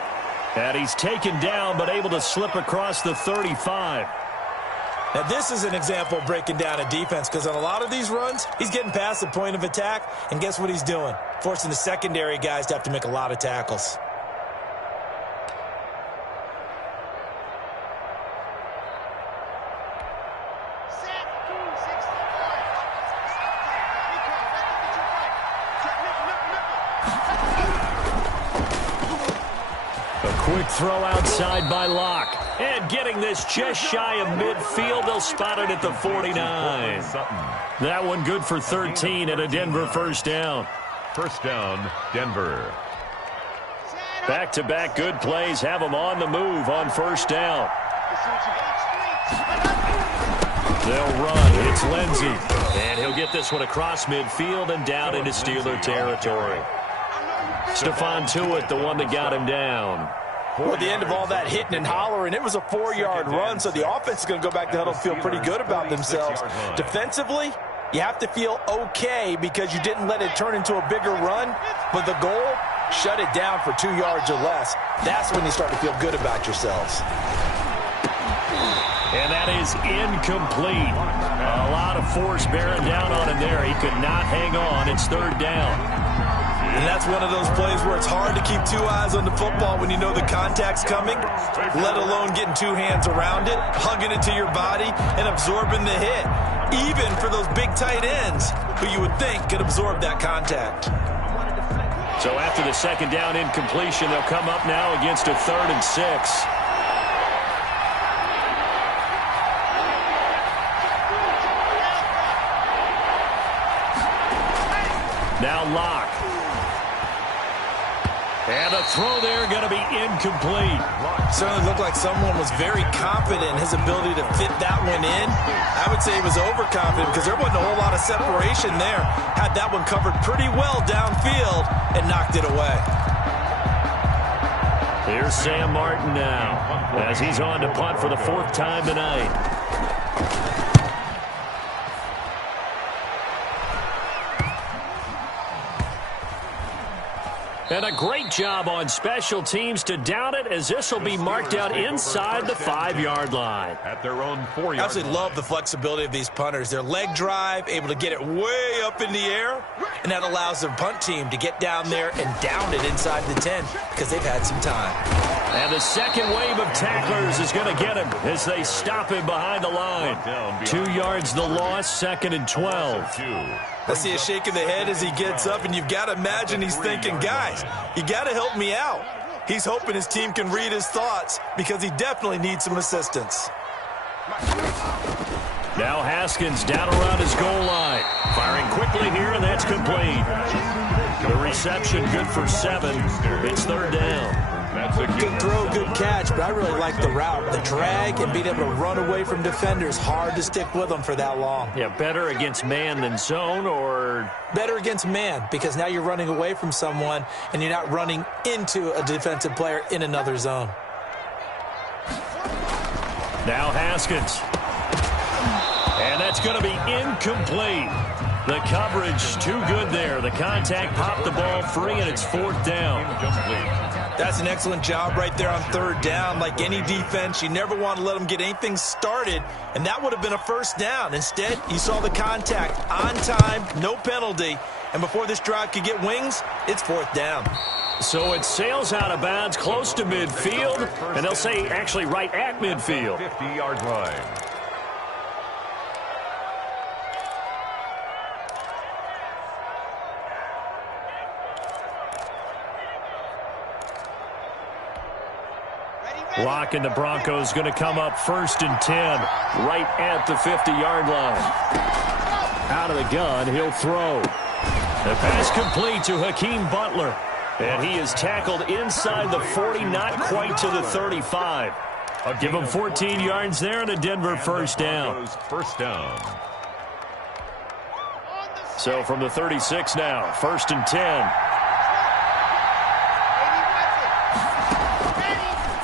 And he's taken down but able to slip across the 35. Now, this is an example of breaking down a defense because on a lot of these runs, he's getting past the point of attack, and guess what he's doing? Forcing the secondary guys to have to make a lot of tackles. Quick throw outside by Locke. And getting this just shy of midfield. They'll spot it at the 49. That one good for 13 and a Denver 1st down. 1st down, Denver. Back-to-back good plays have them on the move on 1st down. They'll run. It's Lindsey. And he'll get this one across midfield and down into Steeler territory. Stephon Tuitt, the one that got him down. Well, at the end of all that hitting and hollering, it was a 4-yard run, so the offense is going to go back to huddle and feel pretty good about themselves. Defensively, you have to feel okay because you didn't let it turn into a bigger run, but the goal, shut it down for 2 yards or less. That's when you start to feel good about yourselves. And that is incomplete. A lot of force bearing down on him there. He could not hang on. It's 3rd down. And that's one of those plays where it's hard to keep 2 eyes on the football when you know the contact's coming, let alone getting 2 hands around it, hugging it to your body, and absorbing the hit, even for those big tight ends who you would think could absorb that contact. So after the 2nd down incompletion, they'll come up now against a 3rd and 6. Now Locke. And a throw there going to be incomplete. Certainly looked like someone was very confident in his ability to fit that one in. I would say he was overconfident because there wasn't a whole lot of separation there. Had that one covered pretty well downfield and knocked it away. Here's Sam Martin now as he's on to punt for the 4th time tonight. And a great job on special teams to down it as this will be marked out inside the 5-yard line. At their own 4-yard line. I absolutely love the flexibility of these punters. Their leg drive, able to get it way up in the air, and that allows their punt team to get down there and down it inside the 10 because they've had some time. And the second wave of tacklers is going to get him as they stop him behind the line. 2 yards the loss, 2nd and 12. I see a shake of the head as he gets up, and you've got to imagine he's thinking, guys, you got to help me out. He's hoping his team can read his thoughts because he definitely needs some assistance. Now Haskins down around his goal line. Firing quickly here, and that's complete. The reception good for 7. It's 3rd down. Good throw, good catch, but I really like the route. The drag and being able to run away from defenders, hard to stick with them for that long. Yeah, better against man than zone, or? Better against man, because now you're running away from someone and you're not running into a defensive player in another zone. Now Haskins. And that's going to be incomplete. The coverage too good there. The contact popped the ball free, and it's 4th down. That's an excellent job right there on 3rd down. Like any defense, you never want to let them get anything started, and that would have been a 1st down. Instead, you saw the contact on time, no penalty, and before this drive could get wings, it's 4th down. So it sails out of bounds close to midfield, and they'll say actually right at midfield. 50-yard line. Lock and the Broncos going to come up 1st and 10 right at the 50-yard line. Out of the gun, he'll throw. The pass complete to Hakeem Butler. And he is tackled inside the 40, not quite to the 35. I'll give him 14 yards there and a Denver 1st down. First down. So from the 36 now, 1st and 10.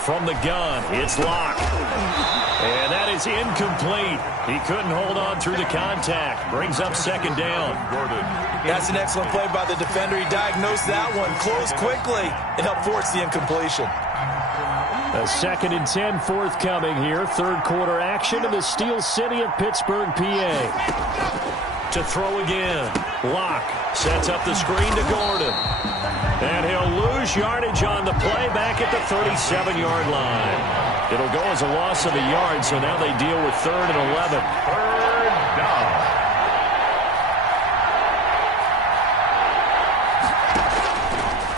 From the gun, it's Locke. And that is incomplete. He couldn't hold on through the contact. Brings up 2nd down. That's an excellent play by the defender. He diagnosed that one, closed quickly, and helped force the incompletion. A 2nd and 10 forthcoming here. 3rd quarter action in the Steel City of Pittsburgh, PA. To throw again. Locke sets up the screen to Gordon. And he'll lose yardage on the play back at the 37-yard line. It'll go as a loss of a yard, so now they deal with 3rd and 11. 3rd down.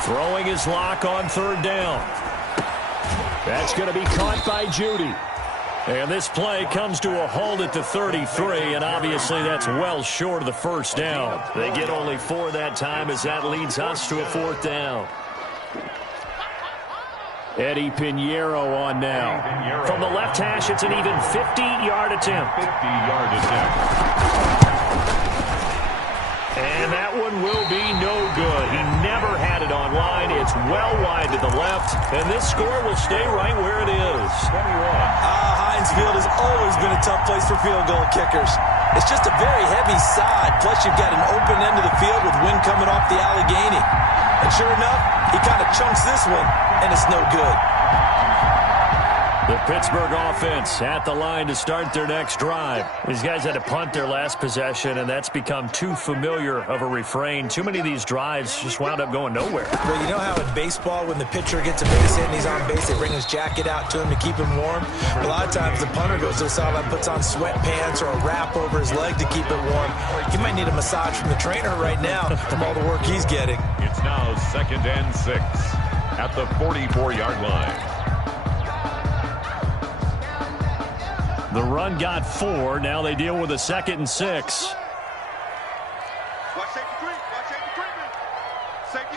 Throwing his Lock on 3rd down. That's going to be caught by Judy. And this play comes to a halt at the 33, and obviously that's well short of the 1st down. They get only 4 that time as that leads us to a 4th down. Eddie Pinheiro on now. From the left hash, it's an even 50-yard attempt. 50-yard attempt. And that one will be no good. He never had it on line. It's well wide to the left, and this score will stay right where it is. 21. Heinz Field has always been a tough place for field goal kickers. It's just a very heavy side, plus you've got an open end of the field with wind coming off the Allegheny. And sure enough, he kind of chunks this one, and it's no good. The Pittsburgh offense at the line to start their next drive. These guys had to punt their last possession, and that's become too familiar of a refrain. Too many of these drives just wound up going nowhere. Well, you know how in baseball, when the pitcher gets a base hit and he's on base, they bring his jacket out to him to keep him warm? A lot of times the punter goes to the sideline, puts on sweatpants or a wrap over his leg to keep it warm. He might need a massage from the trainer right now from all the work he's getting. It's now 2nd and 6 at the 44-yard line. The run got 4. Now they deal with a 2nd and 6. Watch safety 3. Watch safety 3. Safety.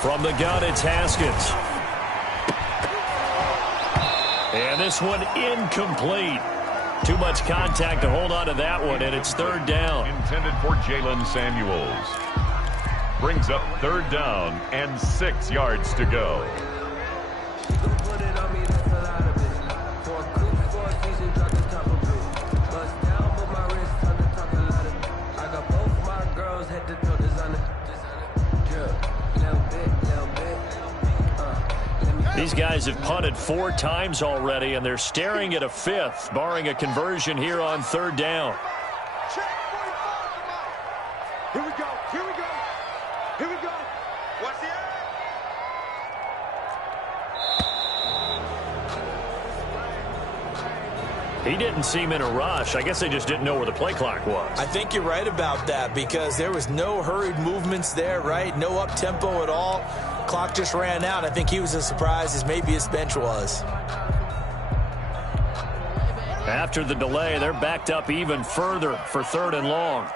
From the gun, it's Haskins. And this one incomplete. Too much contact to hold on to that one, and it's 3rd down. Intended for Jalen Samuels. Brings up 3rd down and 6 yards to go. These guys have punted 4 times already, and they're staring at a 5th, barring a conversion here on 3rd down. Check 45. Here we go. Here we go. Here we go. Watch the eye. He didn't seem in a rush. I guess they just didn't know where the play clock was. I think you're right about that because there was no hurried movements there, right? No up-tempo at all. Clock just ran out. I think he was as surprised as maybe his bench was. After the delay, they're backed up even further for 3rd and long.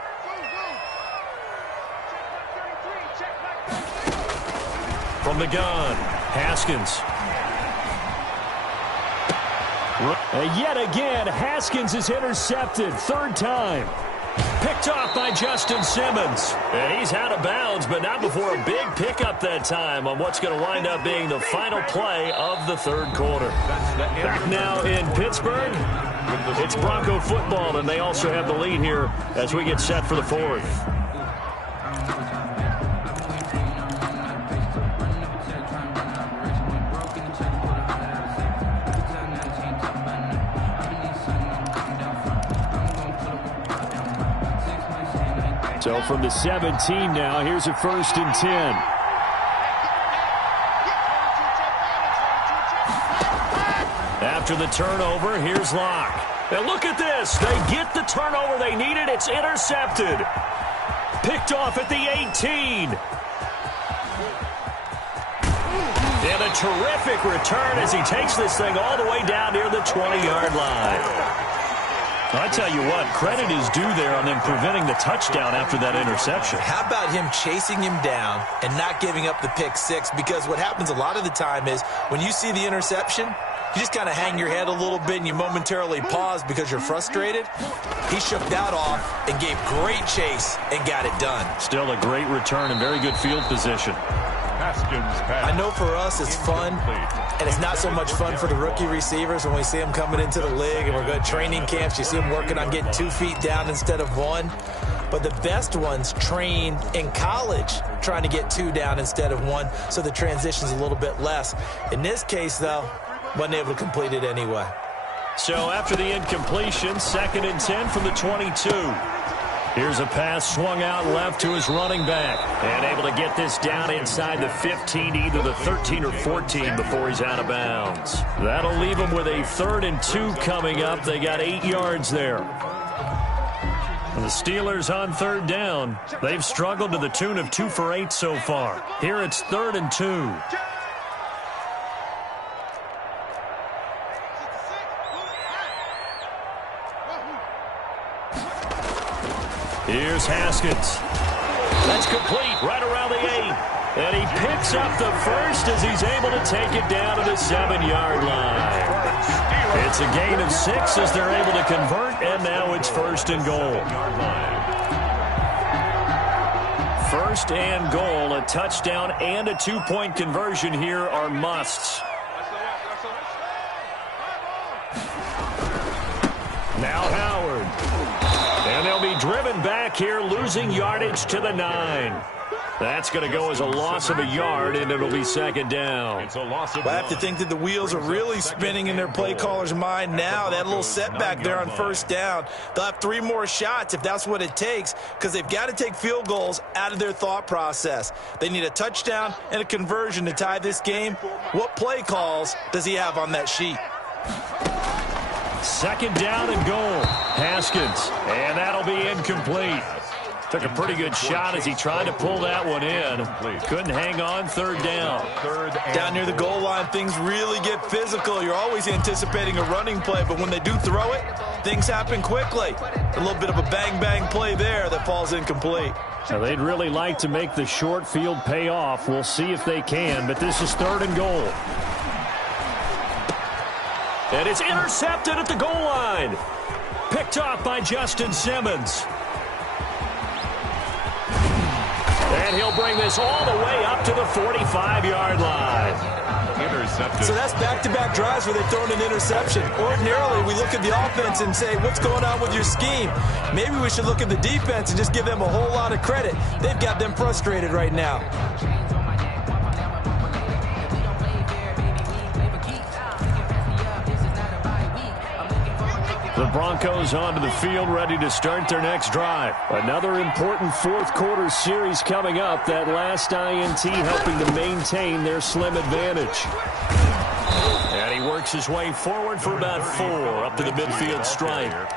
From the gun, Haskins. And yet again, Haskins is intercepted. 3rd time. Picked off by Justin Simmons. And he's out of bounds, but not before a big pickup that time on what's going to wind up being the final play of the third quarter. Back now in Pittsburgh, it's Bronco football, and they also have the lead here as we get set for the fourth. So from the 17 now, here's a 1st and 10. After the turnover, here's Locke. And look at this. They get the turnover they needed. It's intercepted. Picked off at the 18. And a terrific return as he takes this thing all the way down near the 20-yard line. I tell you what, credit is due there on them preventing the touchdown after that interception. How about him chasing him down and not giving up the pick six? Because what happens a lot of the time is when you see the interception, you just kind of hang your head a little bit and you momentarily pause because you're frustrated. He shook that off and gave great chase and got it done. Still a great return and very good field position. I know for us it's fun, and it's not so much fun for the rookie receivers when we see them coming into the league and we're going to training camps. You see them working on getting 2 feet down instead of 1. But the best ones train in college trying to get 2 down instead of 1, so the transition's a little bit less. In this case, though, wasn't able to complete it anyway. So after the incompletion, 2nd and 10 from the 22. Here's a pass swung out left to his running back. And able to get this down inside the 15, either the 13 or 14 before he's out of bounds. That'll leave him with a 3rd and 2 coming up. They got 8 yards there. And the Steelers on 3rd down. They've struggled to the tune of 2 for 8 so far. Here it's 3rd and 2. Here's Haskins. That's complete right around the 8. And he picks up the first as he's able to take it down to the 7-yard line. It's a gain of 6 as they're able to convert, and now it's 1st and goal. 1st and goal, a touchdown and a 2-point conversion here are musts. Now Howard. And they'll be driven back here, losing yardage to the 9. That's going to go as a loss of a yard, and it'll be 2nd down. It's a loss of I have to think that the wheels are really spinning in their play caller's mind now. That little setback there on 1st down. They'll have 3 more shots if that's what it takes, because they've got to take field goals out of their thought process. They need a touchdown and a conversion to tie this game. What play calls does he have on that sheet? 2nd down and goal. Haskins. And that'll be incomplete. Took a pretty good shot as he tried to pull that one in. Couldn't hang on. 3rd down. Down near the goal line, things really get physical. You're always anticipating a running play, but when they do throw it, things happen quickly. A little bit of a bang-bang play there that falls incomplete. Now they'd really like to make the short field pay off. We'll see if they can, but this is 3rd and goal. And it's intercepted at the goal line. Picked off by Justin Simmons. And he'll bring this all the way up to the 45-yard line. Intercepted. So that's back-to-back drives where they've thrown an interception. Ordinarily, we look at the offense and say, what's going on with your scheme? Maybe we should look at the defense and just give them a whole lot of credit. They've got them frustrated right now. The Broncos onto the field, ready to start their next drive. Another important 4th quarter series coming up. That last INT helping to maintain their slim advantage. And he works his way forward for about 4 up to the midfield stripe.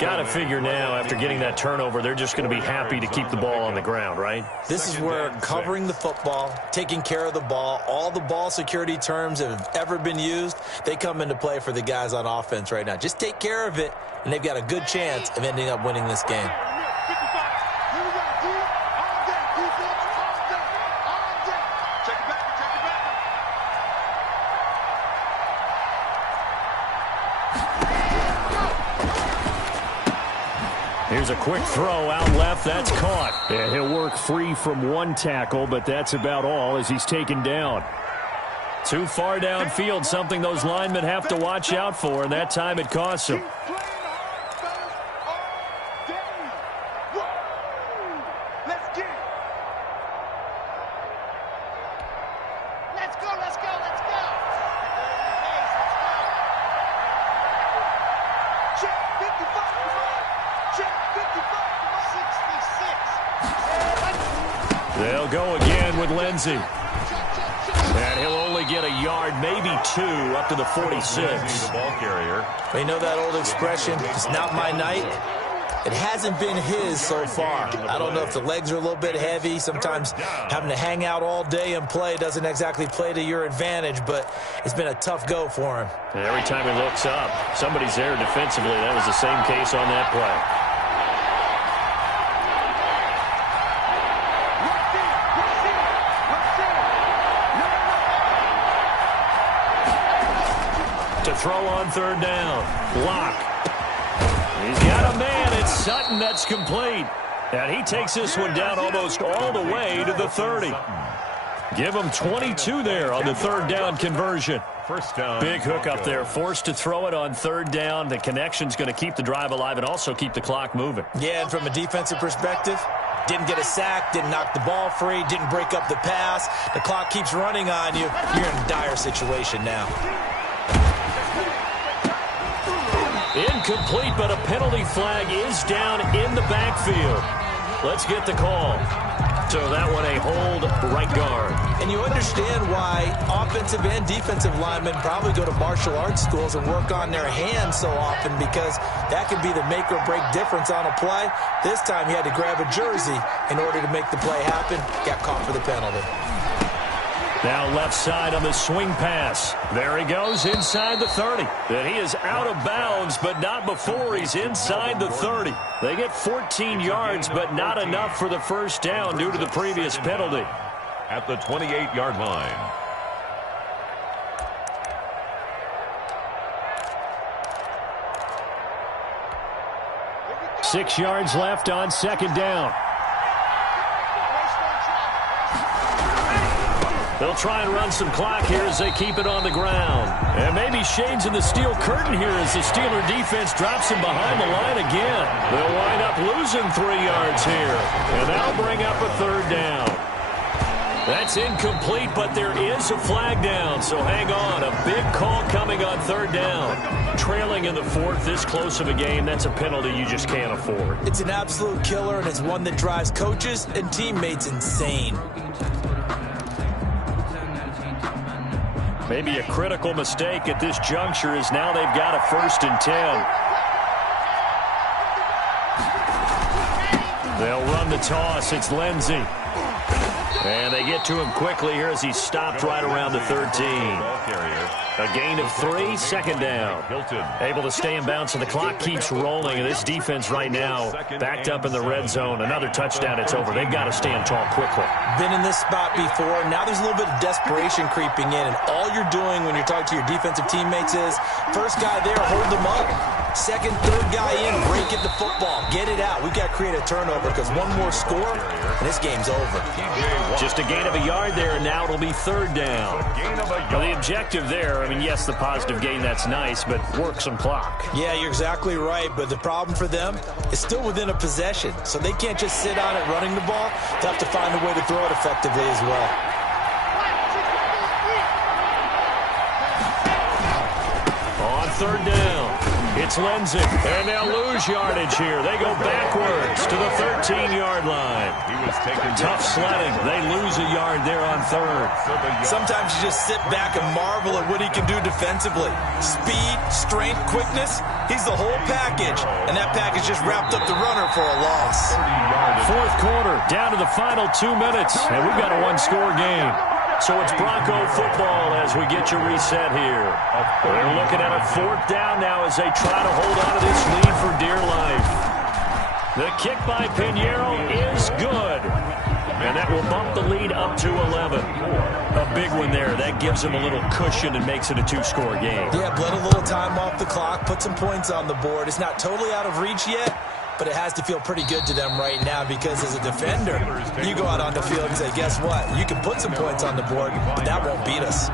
Got to figure now, after getting that turnover, they're just going to be happy to keep the ball on the ground, right? This is where covering the football, taking care of the ball, all the ball security terms that have ever been used, they come into play for the guys on offense right now. Just take care of it, and they've got a good chance of ending up winning this game. Here's a quick throw out left. That's caught. And he'll work free from one tackle, but that's about all as he's taken down. Too far downfield, something those linemen have to watch out for, and that time it costs them. They'll go again with Lindsey. And he'll only get a yard, maybe two, up to the 46. The ball carrier. You know that old expression, it's not my night? It hasn't been his so far. I don't know if the legs are a little bit heavy. Sometimes having to hang out all day and play doesn't exactly play to your advantage, but it's been a tough go for him. And every time he looks up, somebody's there defensively. That was the same case on that play. To throw on third down. Block. He's got a man. It's Sutton that's complete. And he takes this one down almost all the way to the 30. Give him 22 there on the third down conversion. First down. Big hook up there. Forced to throw it on third down. The connection's going to keep the drive alive and also keep the clock moving. Yeah, and from a defensive perspective, didn't get a sack, didn't knock the ball free, didn't break up the pass. The clock keeps running on you. You're in a dire situation now. Incomplete, but a penalty flag is down in the backfield. Let's get the call. So that one a hold right guard. And you understand why offensive and defensive linemen probably go to martial arts schools and work on their hands so often, because that can be the make or break difference on a play. This time he had to grab a jersey in order to make the play happen. Got caught for the penalty. Now left side on the swing pass. There he goes inside the 30. And he is out of bounds, but not before he's inside the 30. They get 14 yards, but not enough for the first down due to the previous penalty. At the 28-yard line. Six yards left on second down. They'll try and run some clock here as they keep it on the ground. And maybe shades in the steel curtain here as the Steeler defense drops him behind the line again. They'll wind up losing 3 yards here. And that'll bring up a third down. That's incomplete, but there is a flag down, so hang on. A big call coming on third down. Trailing in the fourth, this close of a game, that's a penalty you just can't afford. It's an absolute killer, and it's one that drives coaches and teammates insane. Maybe a critical mistake at this juncture is now they've got a 1st and 10. They'll run the toss. It's Lindsey. And they get to him quickly here as he's stopped right around the 13. A gain of 3, second down. Able to stay in bounds, and the clock keeps rolling. And this defense right now backed up in the red zone. Another touchdown, it's over. They've got to stand tall quickly. Been in this spot before. Now there's a little bit of desperation creeping in. And all you're doing when you're talking to your defensive teammates is, first guy there, hold them up. Second, third guy in, break it the football. Get it out. We've got to create a turnover, because one more score, and this game's over. Just a gain of a yard there, and now it'll be third down. Well, the objective there, I mean, yes, the positive gain, that's nice, but work some clock. Yeah, you're exactly right, but the problem for them is still within a possession, so they can't just sit on it running the ball. They have to find a way to throw it effectively as well. On third down, it's Lindsey, and they'll lose yardage here. They go backwards to the 13-yard line. Tough sledding. They lose a yard there on third. Sometimes you just sit back and marvel at what he can do defensively. Speed, strength, quickness, he's the whole package, and that package just wrapped up the runner for a loss. Fourth quarter, down to the final 2 minutes, and we've got a one-score game. So it's Bronco football as we get you reset here. They're looking at a 4th down now as they try to hold on to this lead for dear life. The kick by Pinheiro is good. And that will bump the lead up to 11. A big one there. That gives them a little cushion and makes it a 2-score game. Yeah, bled a little time off the clock, put some points on the board. It's not totally out of reach yet, but it has to feel pretty good to them right now because as a defender, you go out on the field and say, guess what? You can put some points on the board, but that won't beat us.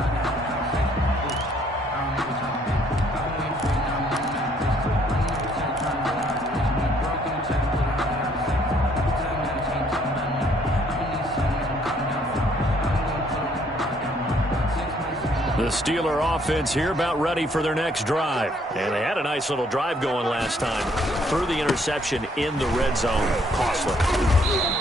The Steeler offense here about ready for their next drive. And they had a nice little drive going last time. Threw the interception in the red zone. Costly.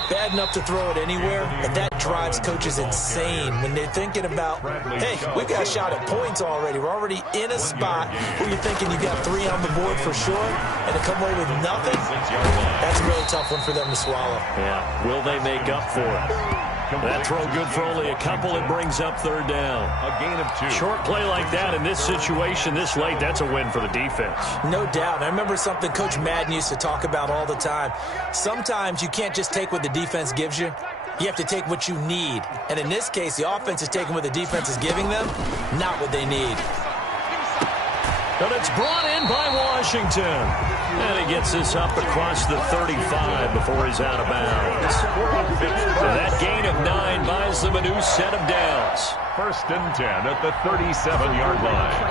Bad enough to throw it anywhere, but that drives coaches insane when they're thinking about, hey, we've got a shot at points already. We're already in a spot where you're thinking you got 3 on the board for sure, and to come away with nothing, that's a really tough one for them to swallow. Yeah, will they make up for it? That throw good for only a couple. It brings up 3rd down. A gain of 2. Short play like that in this situation this late, that's a win for the defense. No doubt. I remember something Coach Madden used to talk about all the time. Sometimes you can't just take what the defense gives you. You have to take what you need. And in this case, the offense is taking what the defense is giving them, not what they need. But it's brought in by Washington. And he gets this up across the 35 before he's out of bounds. So that gain of 9 buys them a new set of downs. 1st and 10 at the 37-yard line.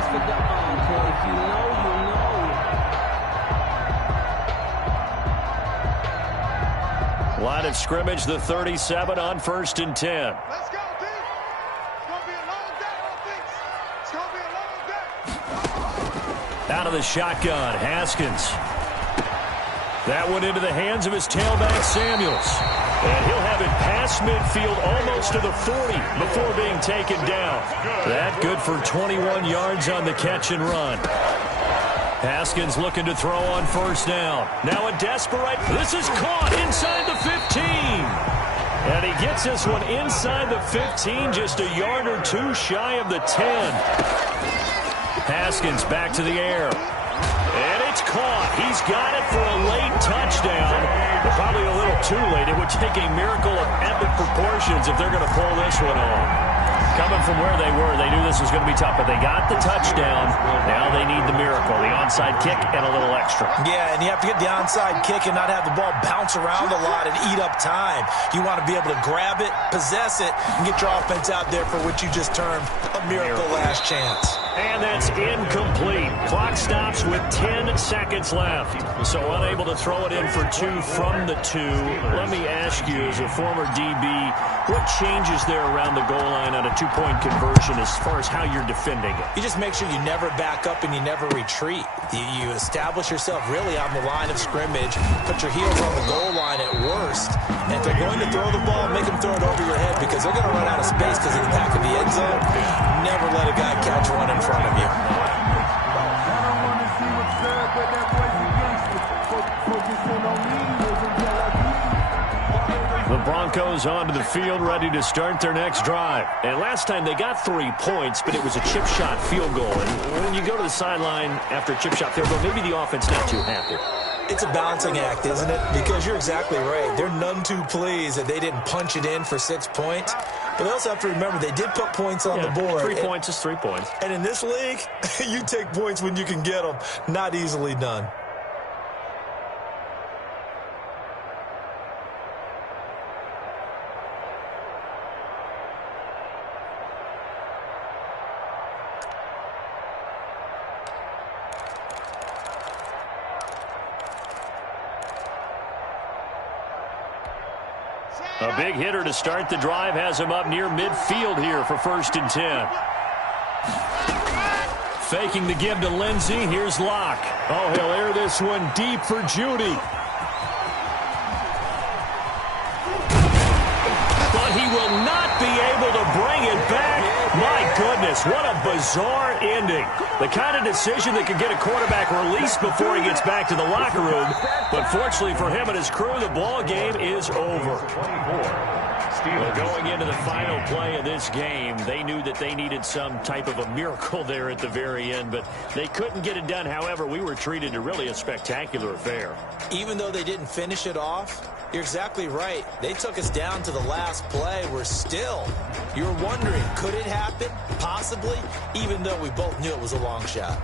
Line of scrimmage, the 37 on 1st and 10. Let's go, team. It's going to be a long day, offense. It's going to be a long day. Out of the shotgun, Haskins. That one into the hands of his tailback, Samuels. And he'll have it past midfield almost to the 40 before being taken down. That good for 21 yards on the catch and run. Haskins looking to throw on 1st down. Now a desperate. This is caught inside the 15. And he gets this one inside the 15, just a yard or 2 shy of the 10. Haskins back to the air. And it's caught. He's got it for a late touchdown. But probably a little too late. It would take a miracle of epic proportions if they're going to pull this one off. Coming from where they were, they knew this was going to be tough, but they got the touchdown. Now they need the miracle, the onside kick and a little extra. Yeah, and you have to get the onside kick and not have the ball bounce around a lot and eat up time. You want to be able to grab it, possess it, and get your offense out there for what you just termed a miracle last chance. And that's incomplete. Clock stops with 10 seconds left. So unable to throw it in for 2 from the 2. Let me ask you, as a former DB, what changes there around the goal line on a 2-point conversion as far as how you're defending it? You just make sure you never back up and you never retreat. You establish yourself really on the line of scrimmage, put your heels on the goal line at worst, and if they're going to throw the ball, make them throw it over your head because they're going to run out of space because of the back of the end zone. Never let a guy catch one in front of you. The Broncos onto the field, ready to start their next drive. And last time they got 3 points, but it was a chip shot field goal. And when you go to the sideline after a chip shot field goal, maybe the offense not too happy. It's a balancing act, isn't it? Because you're exactly right. They're none too pleased that they didn't punch it in for 6 points. But they also have to remember they did put points on the board. 3 points is 3 points. And in this league, you take points when you can get them. Not easily done. A big hitter to start the drive has him up near midfield here for 1st and 10. Faking the give to Lindsey. Here's Locke. Oh, he'll air this one deep for Judy. But he will not be able to bring it back. My goodness, what a bizarre ending. The kind of decision that could get a quarterback released before he gets back to the locker room. But fortunately for him and his crew, the ball game is over. Well, going into the final play of this game, they knew that they needed some type of a miracle there at the very end, but they couldn't get it done. However, we were treated to really a spectacular affair. Even though they didn't finish it off, you're exactly right. They took us down to the last play. We're still, you're wondering, could it happen? Possibly, even though we both knew it was a long shot.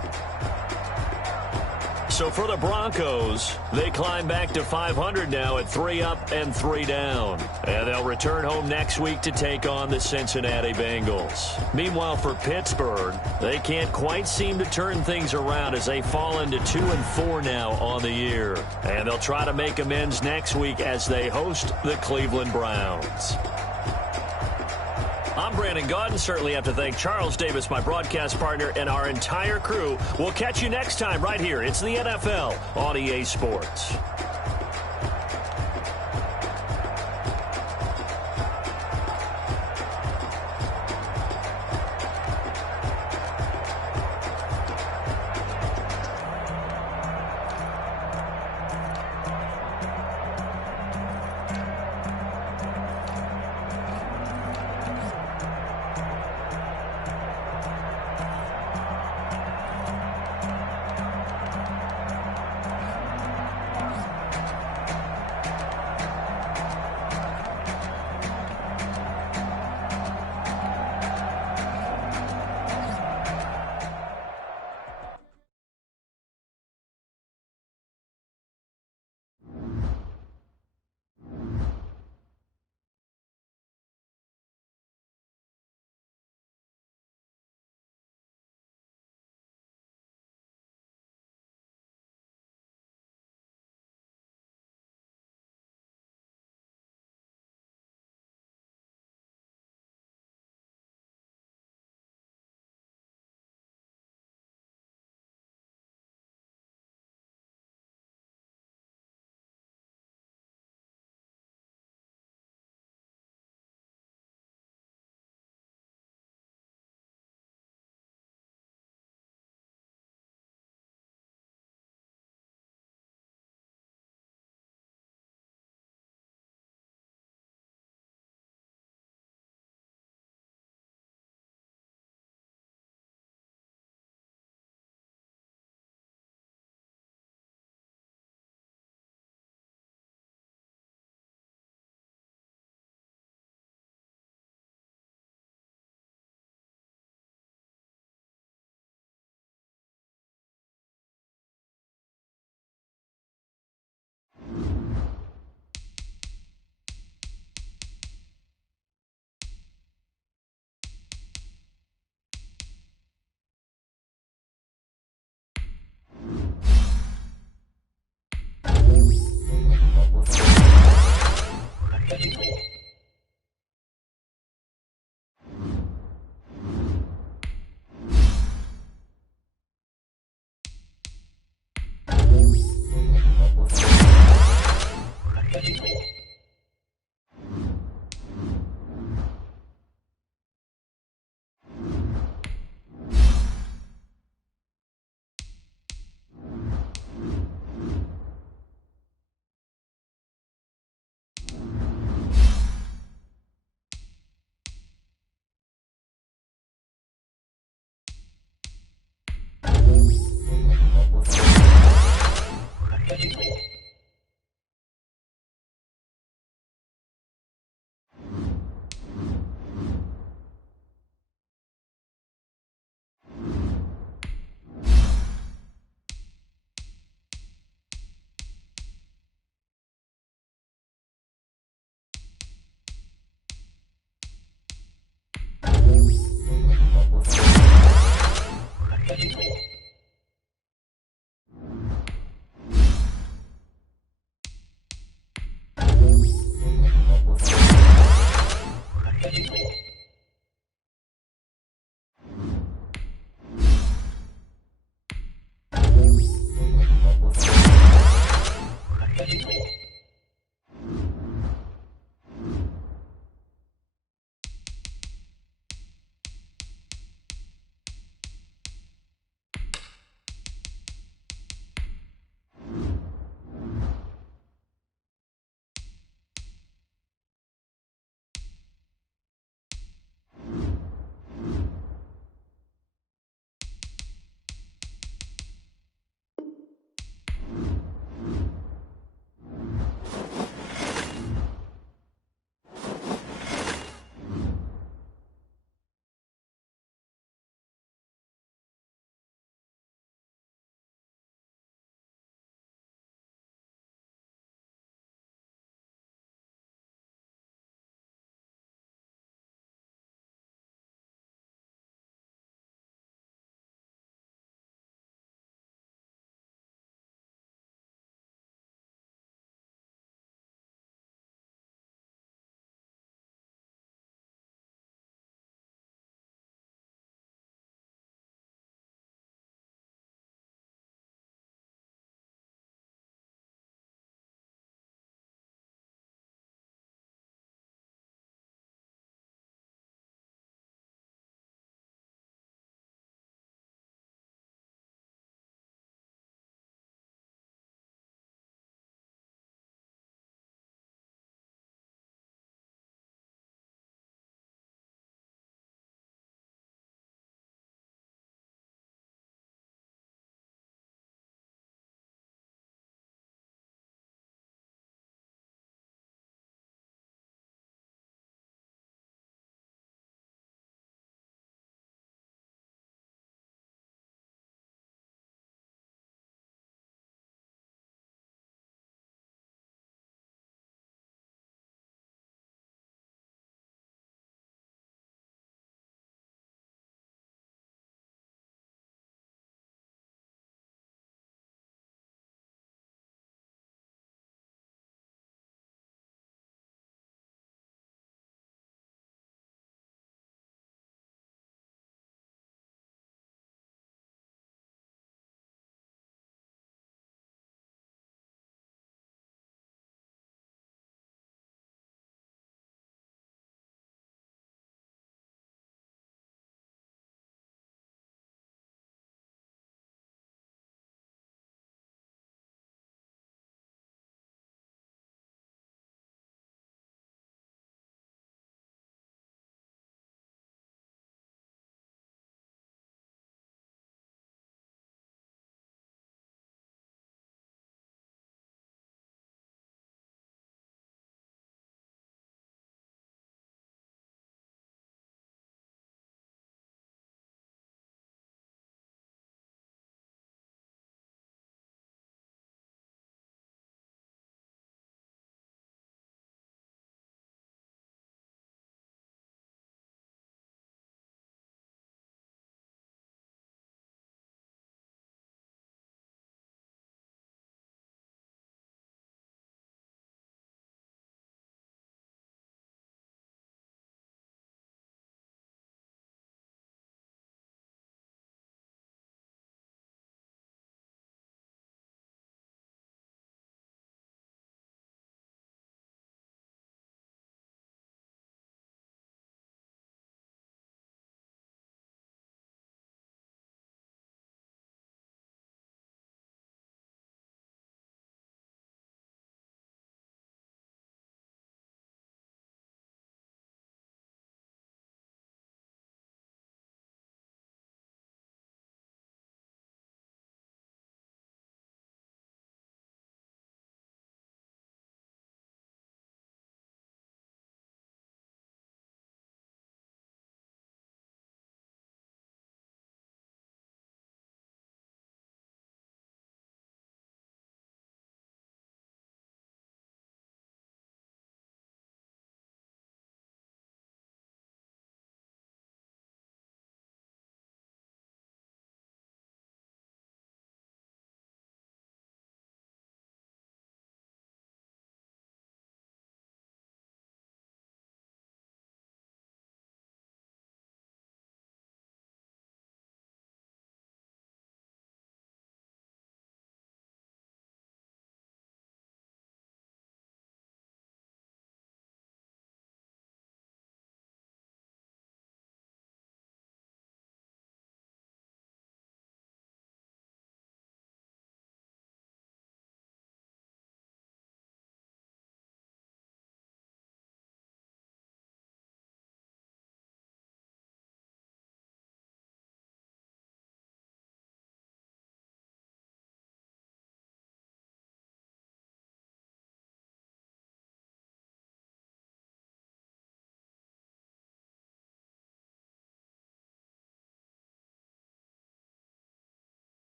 So for the Broncos, they climb back to 500 now at 3 up and 3 down. And they'll return home next week to take on the Cincinnati Bengals. Meanwhile, for Pittsburgh, they can't quite seem to turn things around as they fall into 2 and 4 now on the year. And they'll try to make amends next week as they host the Cleveland Browns. I'm Brandon Gaudin. Certainly have to thank Charles Davis, my broadcast partner, and our entire crew. We'll catch you next time right here. It's the NFL on EA Sports. Thank you.